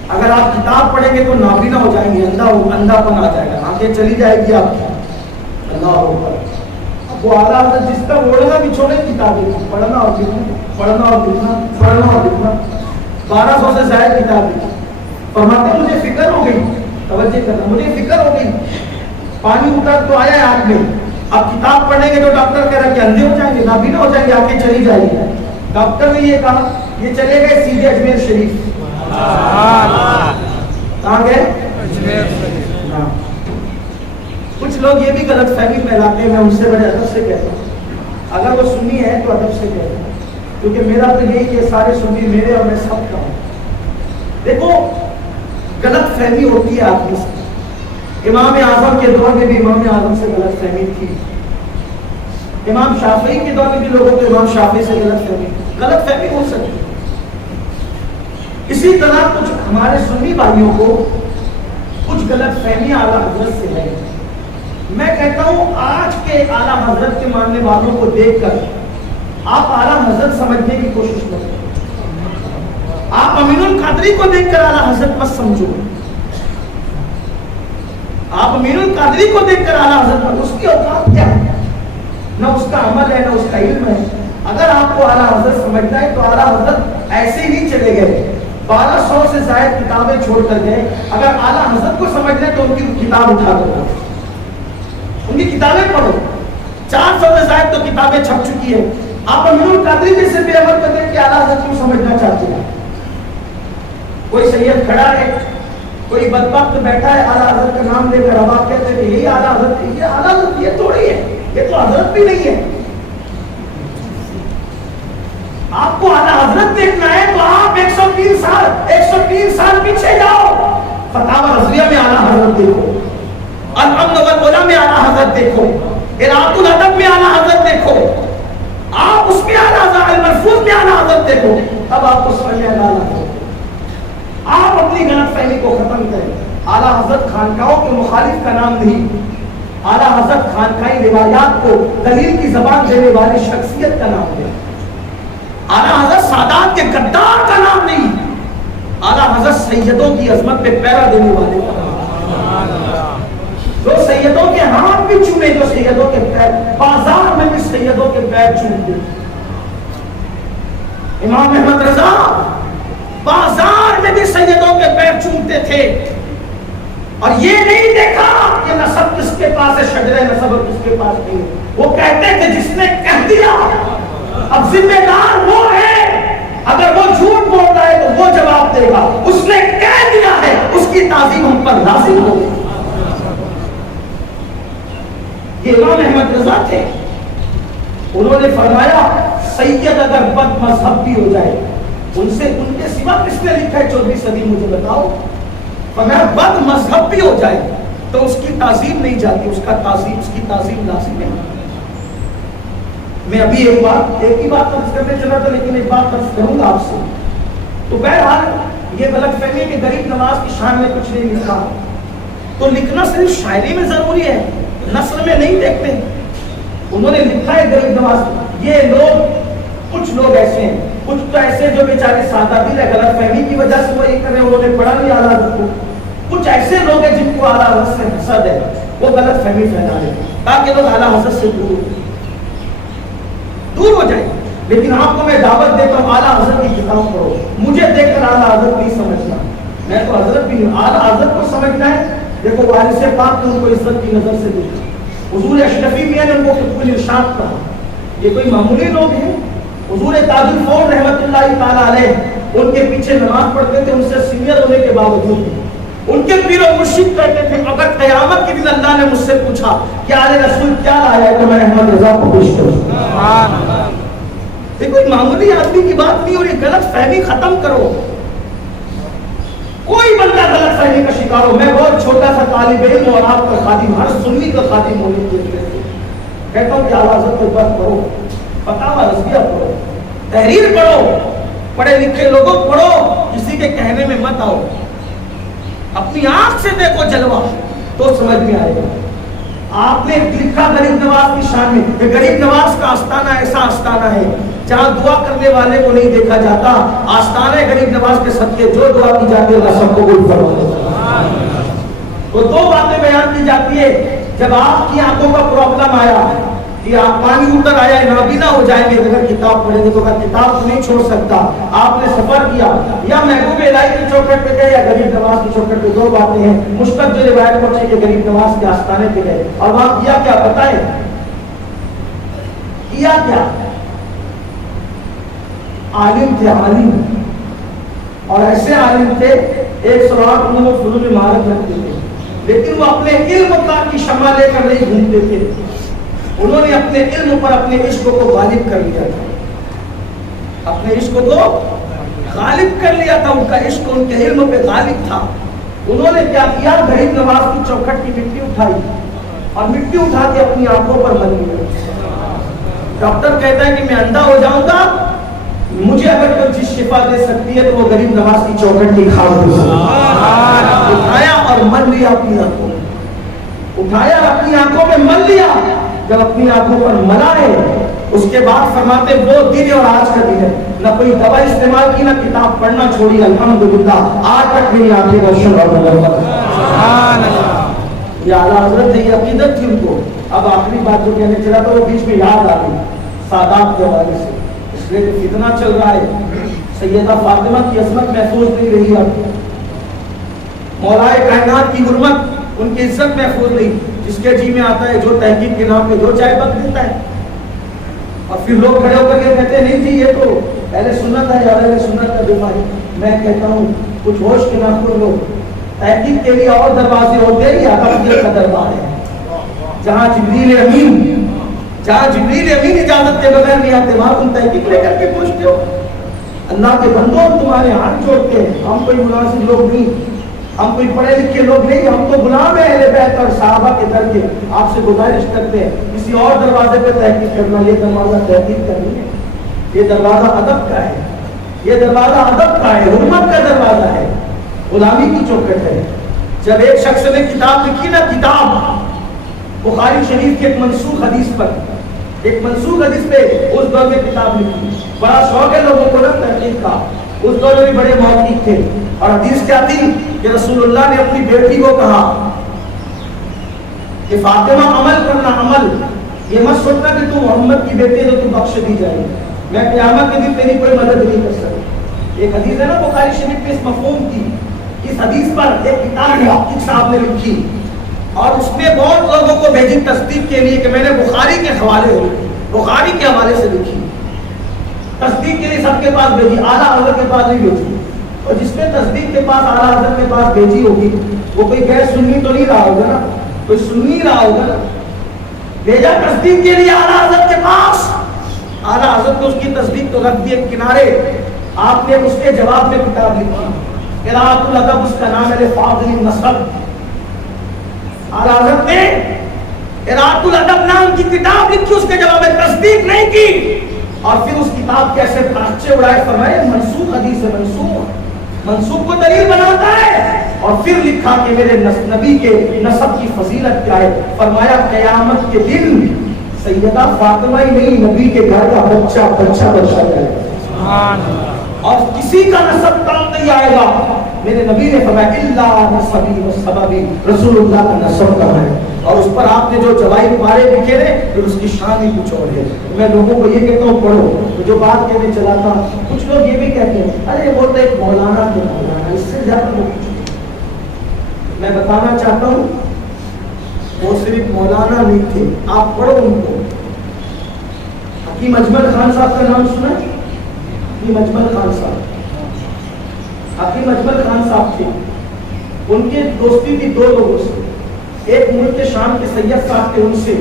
اگر آپ کتاب پڑھیں گے تو نابینا ہو جائیں گے، اندھا پن آ جائے گا، آنکھیں چلی جائے گی آپ کی. اللہ اکبر. اب وہ اعلیٰ حضرت جس کا اوڑھنا بچھوڑے کتابیں پڑھنا اور لکھنا، پڑھنا اور لکھنا، پڑھنا اور لکھنا، 1200 سے زائد کتابیں. فرماتے مجھے فکر ہو گئی، توجہ کرنا، مجھے فکر ہو گئی، پانی اتر تو آیا ہے آنکھ میں، اب کتاب پڑھیں گے تو ڈاکٹر کہہ رہا کہ اندھے ہو جائیں گے، نابینا ہو جائیں گے، آنکھیں چلی جائیں گی. ڈاکٹر نے یہ کہا، یہ چلے گئے سیدھے اجمیر شریف. کہاں گئے؟ کچھ لوگ یہ بھی غلط فہمی پھیلاتے ہیں، میں ان سے بڑے ادب سے کہتا ہوں، اگر وہ سنی ہے تو ادب سے کہتا ہوں، کیونکہ میرا تو یہی کہ سارے سنی میرے اور میں سب کا ہوں. دیکھو غلط فہمی ہوتی ہے آدمی سے. امام اعظم کے دور میں بھی امام اعظم سے غلط فہمی تھی. امام شافعی کے دور میں بھی لوگوں کو امام شافعی سے غلط فہمی ہو سکتی. اسی طرح کچھ ہمارے سنی بھائیوں کو کچھ غلط فہمی اعلیٰ حضرت سے ہے. میں کہتا ہوں آج کے اعلیٰ حضرت کے ماننے والوں کو دیکھ کر آپ اعلیٰ حضرت سمجھنے کی کوشش کریں. آپ امین القادری کو دیکھ کر اعلیٰ حضرت مت سمجھو. آپ امین القادری کو دیکھ کر اعلیٰ حضرت مت، اس کی اوقات کیا ہے؟ نہ اس کا عمل ہے نہ اس کا علم ہے. اگر آپ کو اعلیٰ حضرت سمجھنا ہے تو اعلیٰ حضرت ایسے ہی چلے گئے، 1200 سے زائد کتابیں چھوڑ کر گئے. اگر اعلیٰ حضرت کو سمجھنا ہے تو ان کی کتاب اٹھا دو، ان کی کتابیں پڑھو. 400 سے زائد تو کتابیں چھپ چکی ہیں. آپ امین القادری جیسے بے عمل کرتے ہیں کہ اعلیٰ حضرت کو سمجھنا چاہتے ہیں. کوئی سید کھڑا ہے، کوئی بدبخت بیٹھا ہے اعلیٰ حضرت کا نام لے کر، اب آپ کہتے ہیں کہ یہی اعلیٰ حضرت ہے. یہ اعلیٰ حضرت یہ تھوڑی ہے، یہ تو حضرت بھی نہیں ہے. آپ کو اعلیٰ حضرت دیکھنا ہے تو آپ 103 سال پیچھے جاؤ. فتاوی رضویہ میں اعلیٰ حضرت دیکھو، الامن والعلا میں اعلیٰ حضرت دیکھو، ارادۃ الادب میں اعلیٰ حضرت دیکھو، آپ اس میں اعلیٰ حضرت الملفوظ میں اعلیٰ حضرت دیکھو، تب آپ کو سمجھ میں اعلیٰ حضرت. آپ اپنی غلط فہمی کو ختم کریں. اعلیٰ حضرت خانقاہوں کے مخالف کا نام نہیں، اعلیٰ حضرت خانقاہی روایات کو دلیل کی زبان دینے والی شخصیت کا نام ہے. اعلیٰ حضرت سادات کے غدار کا نام نہیں، اعلیٰ حضرت سیدوں کی عظمت پہ پیرا دینے والے کا نام. جو سیدوں کے ہاتھ بھی چومے، جو سیدوں کے پیر، بازار میں بھی سیدوں کے پیر چومتے. امام احمد رضا بازار میں بھی سیدوں کے پیر چومتے تھے، اور یہ نہیں دیکھا کہ نسب کس کے پاس ہے، شجرہ نسب کس کے پاس نہیں. وہ کہتے تھے جس نے کہہ دیا اب ذمہ دار وہ ہے، اگر وہ جھوٹ بول رہا ہے تو وہ جواب دے گا. اس نے کہہ دیا ہے، اس کی تعظیم ہم پر لازم ہوگی. یہ امام احمد رضا تھے. انہوں نے فرمایا سید اگر بد مذہب بھی ہو جائے، ان کے سوا کس نے لکھا ہے 14ویں صدی، مجھے بتاؤ. فرمایا بد مذہب بھی ہو جائے تو اس کی تعظیم نہیں جاتی، اس کی تعظیم لازم ہے. میں ابھی ایک ہی بات فرض کرنے چلا تھا، لیکن ایک بات فرض کروں گا آپ سے. تو بہرحال یہ غلط فہمی کہ غریب نواز کی شان میں کچھ نہیں لکھا، تو لکھنا صرف شاعری میں ضروری ہے، نثر میں نہیں دیکھتے. انہوں نے لکھا ہے غریب نواز. یہ لوگ کچھ لوگ ایسے ہیں، کچھ تو ایسے جو بیچارے سادہ دل ہے، غلط فہمی کی وجہ سے وہ یہ کر رہے ہیں، انہوں نے پڑھا نہیں اعلیٰ حضرت کو. کچھ ایسے لوگ ہیں جن کو اعلیٰ حضرت سے حسد ہے، وہ غلط فہمی پھیلا رہے ہیں تاکہ لوگ اعلیٰ حضرت سے دور ہو جائیں. لیکن آپ کو میں دعوت دیتا ہوں اعلیٰ حضرت کی کتاب پڑھو. مجھے دیکھ کر اعلیٰ حضرت نہیں سمجھنا، میں تو حضرت بھی نہیں. اعلیٰ حضرت کو سمجھنا ہے. دیکھو وارث پاک نے ان کو عزت کی نظر سے دیکھا. حضور اشرفی میاں نے ان کو کچھ ارشاد کہا. یہ کوئی معمولی لوگ ہیں. حضور تاج الفور رحمۃ اللہ تعالیٰ علیہ ان کے پیچھے نماز پڑھتے تھے. ان سے سینئر ہونے کے باوجود ان کے پیر و مرشد کہتے تھے اگر قیامت کے دن اللہ نے مجھ سے پوچھا کہ آل رسول کیا لایا ہے تو میں احمد رضا کو پیش کروں. یہ کوئی معمولی آدمی کی بات نہیں. اور یہ غلط فہمی ختم کرو. کوئی بندہ غلط فہمی کا شکار ہو. میں بہت چھوٹا سا طالب علم اور آپ کا خادم, ہر سنی کا خادم ہونے کے لیے کہتا ہوں کہ اعلیٰ حضرت کو بات پڑھو, فتاوی رضویہ پڑھو, تحریر پڑھو, پڑھے لکھے لوگوں پڑھو, کسی کے کہنے میں مت آؤ. اپنی آنکھ سے دیکھو جلوہ تو سمجھ میں آئے گا. آپ نے لکھا غریب نواز کی شان میں کہ غریب نواز کا آستانہ ایسا آستانہ ہے جہاں دعا کرنے والے کو نہیں دیکھا جاتا. آستانہ غریب نواز کے صدقے جو دعا کی جاتی ہے اللہ سب کو قبول فرمائے. تو دو باتیں بیان کی جاتی ہے. جب آپ کی آنکھوں کا پرابلم آیا کہ آپ پانی اتر آیا ہے نابینا ہو جائیں گے, اگر کتاب پڑھیں گے تو کتاب کو نہیں چھوڑ سکتا. آپ نے سفر کیا یا محبوب الہی کی چوکھٹ پہ گئے یا غریب نواز کی چوکھٹ پہ. دو باتیں ہیں. مشتق جو روایت پہنچے کہ غریب نواز کے آستانے پہ گئے اور وہاں کیا کیا بتائیں کیا کیا. عالم تھے, عالم, اور ایسے عالم تھے 108 علوم و فنون میں مہارت رکھتے تھے, لیکن وہ اپنے علم کا کی شمع لے کر نہیں گھومتے تھے. انہوں نے اپنے علم پر اپنے عشق کو غالب کر لیا تھا. اپنے عشق کو غالب کر لیا تھا. ان کا عشق ان کے علم پہ غالب تھا. انہوں نے کیا کیا, غریب نواز کی چوکھٹ کی مٹی اٹھائی اور مٹی اٹھا کے اپنی آنکھوں پر مل لیا. ڈاکٹر کہتا ہے کہ میں اندھا ہو جاؤں گا, مجھے اگر کوئی چیز شفا دے سکتی ہے تو وہ غریب نواز کی چوکھٹ کی کھاؤ. اٹھایا اور مل لیا اپنی آنکھوں میں, اٹھایا اپنی آنکھوں میں مل لیا. جب اپنی آنکھوں پر ملا ہے اس کے بعد فرماتے وہ دن اور آج کا دن ہے, نہ کوئی دوا استعمال کی نہ کتاب پڑھنا چھوڑی. الحمدللہ آج تک میری آنکھیں روشن اور منور. یہ اعلیٰ حضرت ہے, یہ عقیدت تھی ان کو. اب آخری بات جو کہنے چلا تو وہ بیچ میں یاد آ گئی سادات کے حوالے سے, اس لیے کہ فتنہ چل رہا ہے. سیدہ فاطمہ کی عظمت محفوظ نہیں رہی. اب مولائے کائنات کی حرمت ان کی عزت محفوظ نہیں. جس کے جی میں آتا ہے جو تحقیق کے نام پہ جو چائے بک دیتا ہے, اور پھر لوگ کھڑے ہو کر کے کہتے ہیں نہیں جی یہ تو اہل سنت ہے, اہل سنت کا بیماری. میں کہتا ہوں کچھ ہوش کے ناخن لوگ. تحقیق کے لیے اور دروازے ہوتے ہیں, یہ عقیدت کا دربار ہے جہاں جبریل امین اجازت کے بغیر نہیں آتے, وہاں تم تحقیق لے کر کے پوچھتے ہو. اللہ کے بندوں تمہارے ہاتھ جوڑتے ہیں. ہم کوئی مناسب لوگ نہیں, ہم کوئی پڑھے لکھے لوگ نہیں, ہم تو غلام ہیں اہل بیت اور صحابہ کے در کے. آپ سے گزارش کرتے ہیں کسی اور دروازے پہ تحقیق کرنا. یہ دروازہ تحقیق کا نہیں ہے, یہ دروازہ ادب کا ہے. یہ دروازہ ادب کا ہے, حرمت کا دروازہ ہے, غلامی کی چوکھٹ ہے. جب ایک شخص نے کتاب لکھی نا, کتاب بخاری شریف کی ایک منسوخ حدیث پر, ایک منسوخ حدیث پہ اس دور میں کتاب لکھی. بڑا شوق ہے لوگوں کو نا تحقیق کا. اس دور میں بڑے محقق تھے, اور حدیث کیا تھی کہ رسول اللہ نے اپنی بیٹی کو کہا کہ فاطمہ عمل کرنا, عمل. یہ مت سوچنا کہ تو محمد کی بیٹی ہے تو تم بخش دی جائے, میں قیامت کے دن تیری کوئی مدد نہیں کر سکتا. ایک حدیث ہے نا بخاری شریف میں اس مفہوم کی. اس حدیث پر ایک کتاب محقق صاحب نے لکھی, اور اس نے بہت لوگوں کو بھیجی تصدیق کے لیے کہ میں نے بخاری کے حوالے سے لکھی. تصدیق کے لیے سب کے پاس بھیجی, اعلیٰ حضرت کے پاس نہیں بھیجی. اور جس نے تصدیق کے پاس اعلیٰ حضرت کے پاس بھیجی ہوگی وہ کوئی غیر سنی تو نہیں رہا ہوگا نا, کوئی سنی رہا ہوگا نا. بھیجا تصدیق کے لیے اعلیٰ حضرت کے پاس. اعلیٰ حضرت نے اس کی تصدیق تو رکھ دی ایک کنارے. آپ نے اس کے جواب میں کتاب لکھی, قراءۃ الادب, اس کا نام ہے فاضل النسب. اعلیٰ حضرت نے قراءۃ الادب نام کی کتاب لکھی, اس کے جواب میں تصدیق نہیں کی, اور پھر اس کتاب کے ایسے پرچے اڑائے, فرمائے منسوخ حدیث ہے, منسوخ کو دلیل بناتا ہے. اور پھر لکھا کہ میرے نبی کے نسب کی فضیلت کیا ہے. فرمایا قیامت کے دن سیدہ فاطمہ ہی نہیں, نبی کے گھر کا بچہ جائے گا, اور کسی کا نسب کام نہیں آئے گا. میرے نبی نے فرمایا الا نسبی و سببی, رسول اللہ کا نسب کام ہے. اور اس پر آپ نے جو جوائی پارے لکھے ہیں پھر اس کی شان ہی کچھ اور ہے. میں لوگوں کو یہ کہتا ہوں پڑھو. تو جو بات کہنے چلا تھا, کچھ لوگ یہ بھی کہتے ہیں ارے وہ تو ایک مولانا تھے, مولانا اس سے زیادہ وہ کچھ. میں بتانا چاہتا ہوں وہ صرف مولانا نہیں تھے, آپ پڑھو ان کو. حکیم اجمل خان صاحب کا نام سنا ہے؟ حکیم اجمل خان صاحب, حکیم اجمل خان صاحب تھے. ان کی دوستی تھی دو لوگوں سے, ایک ملک شام کے سید صاحب تھے ان سے,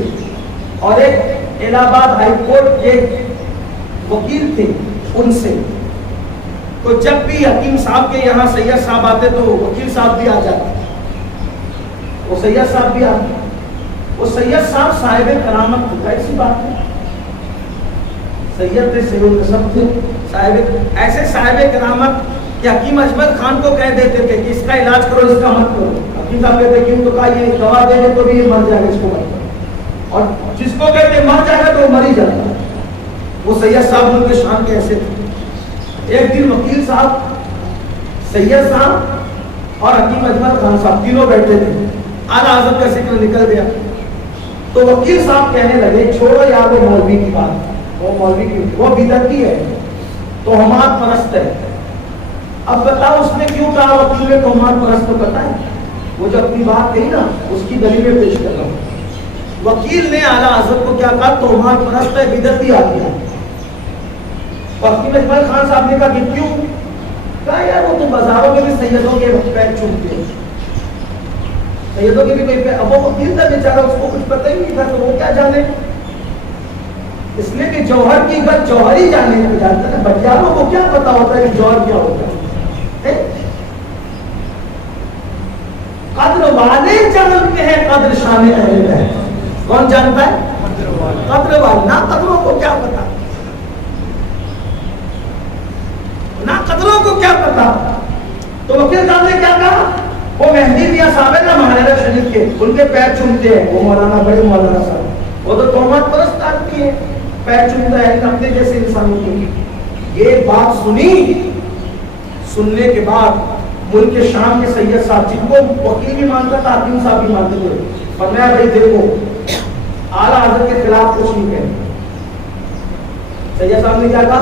اور ایک الہ آباد ہائی کورٹ کے وکیل تھے ان سے. تو جب بھی حکیم صاحب کے یہاں سید صاحب آتے تو وکیل صاحب بھی آ جاتے, وہ سید صاحب بھی آتے. وہ سید صاحب صاحب کرامت تھے, ایسی بات ہے, سید تھے, سید نسب تھے, صاحب ایسے صاحب کرامت کہ حکیم اجمل خان کو کہہ دیتے تھے کہ اس کا علاج کرو, اس کا مت کرو. حکیم صاحب کہتے کیوں, تو کہا یہ دوا دے دے تو بھی یہ مر جائے گا, اس کو مت کرو. اور جس کو کہتے مر جائے گا تو وہ مر ہی جاتا ہے. وہ سید صاحب ان کے شان کے ایسے تھے. ایک دن وکیل صاحب, سید صاحب اور حکیم اجمل خان صاحب تینوں بیٹھے تھے. اعلیٰ حضرت کا ذکر نکل گیا تو وکیل صاحب کہنے لگے چھوڑو یار وہ مولوی کی بات, وہ مولوی کی وہ بدعتی ہے, توہمات پرست ہے. اب بتاؤ اس نے کیوں کہا وکیل نے توہمات پرست, تو پتا ہے وہ جو اپنی بات کہی نا اس کی دلیلیں پیش کر رہا ہوں. وکیل نے اعلیٰ حضرت کو کیا کہا, توہمات پرست ہے, بدعتی آدمی ہے. حکیم اجمل خان صاحب نے کہا کہ کیوں, کہا یار وہ تو بازاروں میں بھی سیدوں کے پیر چومتے ہیں, سیدوں کی بھی کوئی پیر. اب وہ وکیل تھا بیچارہ, اس کو کچھ پتہ ہی نہیں تھا, تو وہ کیا جانے, اس لیے کہ جوہر کی بات جوہر ہی جانے کو جانتا ہے. بٹیاروں کو کیا پتا ہوتا ہے کہ جوہر کیا ہوتا ہے. قدر والے جانتے ہیں قدر شان اہل بیت. کون جانتا ہے؟ قدر والے. نہ قدروں کو کیا پتا, نہ قدروں کو کیا پتا. تو وکیل صاحب نے کیا کہا, وہ مہدی میاں صاحب ہے نا مہاراجہ شریف کے, ان کے پیر چومتے ہیں. وہ مولانا, بڑے مولانا صاحب, وہ تو توہمات پرست آدمی ہے, پیر چومتا ہے اپنے جیسے انسانوں کے. یہ بات سنی, سننے کے بعد ملک شام کے سید صاحب, جن کو وکیل بھی مانتا تھا حکیم صاحب بھی مانتے تھے, فرمایا بھائی دیکھو اعلیٰ حضرت کے خلاف کچھ نہیں کہنا. سید صاحب نے کیا کہا,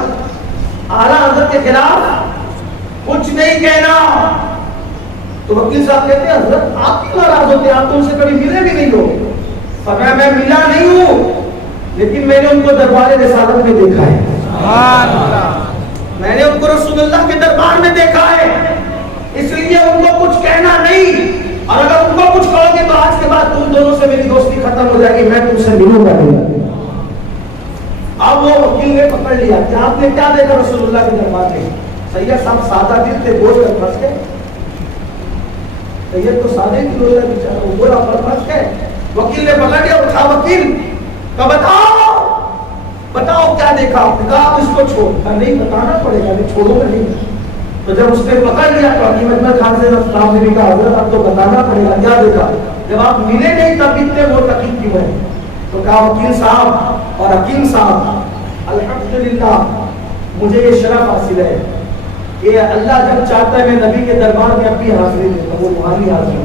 اعلیٰ حضرت کے خلاف کچھ نہیں کہنا. تو وکیل صاحب کہتے ہیں حضرت آپ کیوں ناراض ہوتے ہیں, آپ تو ان سے کبھی ملے بھی نہیں ہو. فرمایا میں ملا نہیں ہوں, لیکن میں نے ان کو دربار رسالت میں دیکھا ہے. میں نے ان کو رسول اللہ کے دربار میں دیکھا ہے, اس لیے ان کو کچھ کہنا نہیں. اور اگر ان کو کچھ کہو گے تو آج کے بعد تم دونوں سے میری دوستی ختم ہو جائے گی, میں تم سے ملوں گا نہیں. اب وہ وکیل نے پکڑ لیا کہ آپ نے کیا دیکھا رسول اللہ کے دربار میں. سید صاحب سادہ دل تھے, بول کر پھنس گئے. سید تو سادے دل ہو جائے بیچارہ, وہ بولا پر پھنس گئے. وکیل نے پکڑ لیا, اٹھا وکیل کا بتاؤ بتاؤ کیا دیکھا. آپ نے کہا آپ اس کو چھوڑ, نہیں بتانا پڑے گا, نہیں چھوڑو گا نہیں. تو جب اس نے پکڑ لیا تو حکیم اجمل خان صاحب نے بھی کہا حضرت اب تو بتانا پڑے گا کیا دیکھا. جب آپ ملے نہیں تب اتنے وہ تکلیف کیوں ہے. تو کہا وکیل صاحب اور حکیم صاحب الحمدللہ مجھے یہ شرف حاصل ہے کہ اللہ جب چاہتا ہے میں نبی کے دربار میں اپنی حاضری دیتا ہوں, وہ روحانی حاضری.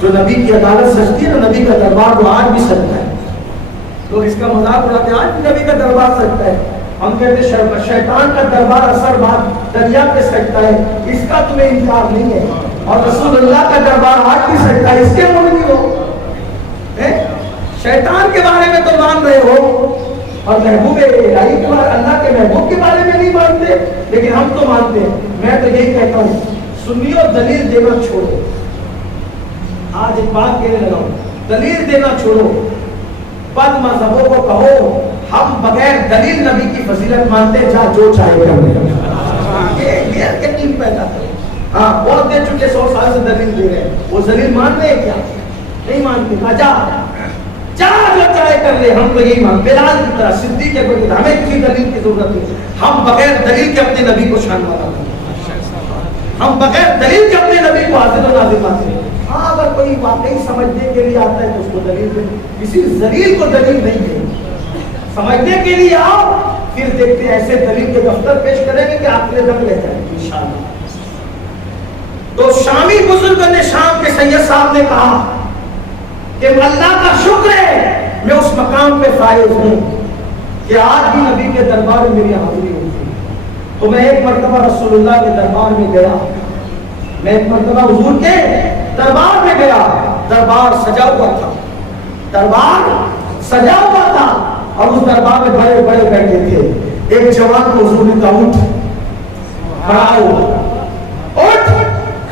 جو نبی کی عدالت سجتی ہے نا, نبی کا دربار وہ آج بھی سجتا ہے. لوگ اس کا مذاق اڑاتے ہیں, آج بھی نبی کا دربار سجتا ہے. ہم کہتے ہیں شیطان کا دربار اثر بات دریا پہ سجتا ہے, اس کا تمہیں انکار نہیں ہے. اور رسول اللہ کا دربار آج بھی سجتا ہے, اس کے منکر ہو. شیطان کے بارے میں تو مان رہے ہو, اور محبوب الہی کے بارے, اللہ کے محبوب کے بارے میں نہیں مانتے, لیکن ہم تو مانتے ہیں. میں تو یہی کہتا ہوں سنیو دلیل دینا چھوڑو. آج ایک بات کہنے لگا ہوں, دلیل دینا چھوڑو. بد مذہبوں کو کہو ہم بغیر دلیل نبی کی فضیلت مانتے, جا جو چاہے کر. یہ یقین پیدا کرو. ہاں بہت دے چکے 100 سال سے دلیل دے رہے ہیں, وہ دلیل مان رہے ہیں کیا؟ نہیں مانتے. جا جا جو چاہے کر لے, ہم تو یہی مانتے. بلال کی طرح, صدیق کے بغیر ہمیں کسی دلیل کی ضرورت نہیں. ہم بغیر دلیل کے اپنے نبی کو شان والا کرتے ہیں, ہم بغیر دلیل کے اپنے نبی کو حاضر و نازل مانتے ہیں. ہاں اگر کوئی واقعی سمجھنے کے لیے آتا ہے تو اس کو دلیل دے, کسی ذلیل کو دلیل نہیں دے. سمجھنے کے لیے آؤ, پھر دیکھتے ہیں ایسے دلیل کے دفتر پیش کریں گے کہ آپ کے دم لے جائیں گے انشاءاللہ. تو شامی بزرگوں نے شام کے سید صاحب نے کہا کہ اللہ کا شکر ہے میں اس مقام پہ فائز ہوں کہ آج بھی نبی کے دربار میں میری حاضری ہوئی تھی. تو میں ایک مرتبہ رسول اللہ کے دربار میں گیا, میں ایک مرتبہ حضور کے دربار میں گیا. دربار سجا ہوا تھا, دربار سجا ہوا تھا, اور اس دربار میں بڑے بڑے بیٹھے تھے. ایک جوان کو حضور نے کہا اٹھ کھڑا ہو, اٹھ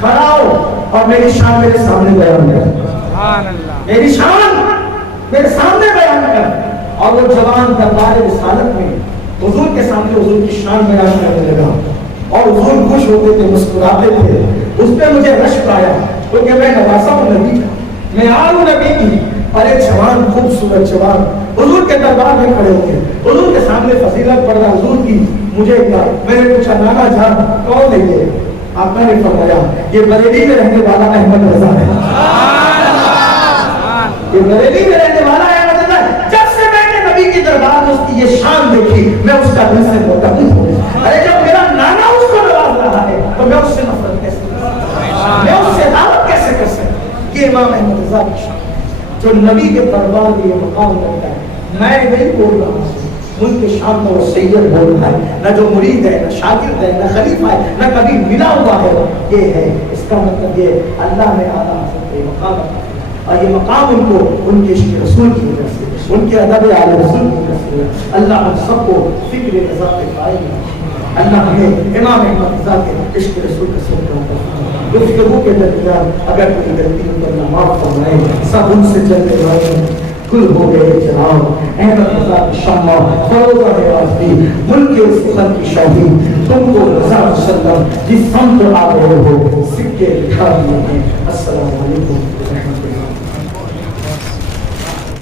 کھڑا ہو اور میری شان میرے سامنے بیان کر, میری شان میرے سامنے بیان کر. اور وہ جوان دربار رسالت میں حضور کے سامنے حضور کی شان بیان کرنے لگا, اور حضور خوش ہوتے تھے, مسکراتے تھے. اس پہ مجھے رشک آیا کیونکہ میں نواسا ہوں نبی کا, میں آل ہوں نبی کی. اور ایک جوان, خوبصورت جوان حضور کے دربار میں کھڑے ہوئے, حضور کے سامنے فضیلت پڑھ رہا حضور کی. مجھے میں نے پوچھا نانا جان کون ہے یہ؟ آپ نے فرمایا یہ بریلی میں رہنے والا احمد رضا ہے, یہ بریلی میں رہنے والا احمد رضا ہے. جب سے میں نے نبی کی دربار میں اس کی یہ شان دیکھی میں اس کا دل سے متعلق ہو گیا. ارے جب میرا نانا اس کو نواز رہا ہے تو میں اس سے نفرت کیسے کر سکتا, میں اس سے دعوت کیسے کر سکتا؟ یہ امام احمد رضا کی شان جو نبی کے دربار میں یہ مقام رکھتا ہے. میں نہیں بول رہا ہوں, ان کے شام میں وہ سید بول رہا ہے, نہ جو مرید ہے, نہ شاگرد ہے, نہ خلیفہ ہے, نہ کبھی ملا ہوا ہے. یہ ہے اس کا مطلب یہ اللہ نے اعلیٰ حضرت یہ مقام رکھا ہے, اور یہ مقام ان کو ان کے عشق رسول کی وجہ سے, ان کے ادب اعلی رسول کی وجہ سے. اللہ ہم سب کو فکر رضا کے قائل ہے. اللہ ہمیں امام احمد رضا کے عشق رسول کا صدقہ کرتا ہے. گفتگو کے درمیان اگر کوئی غلطی ہو تو اللہ معاف فرمائے. سب ان سے چلتے والے کل ہو گئے جناب. احمد رضا کی شمع فروزہ آفتی ملک سخن کی شاہی, تم کو رضا وسلم جس سمت آ رہے ہو سکے دکھا دیے ہیں. السلام علیکم.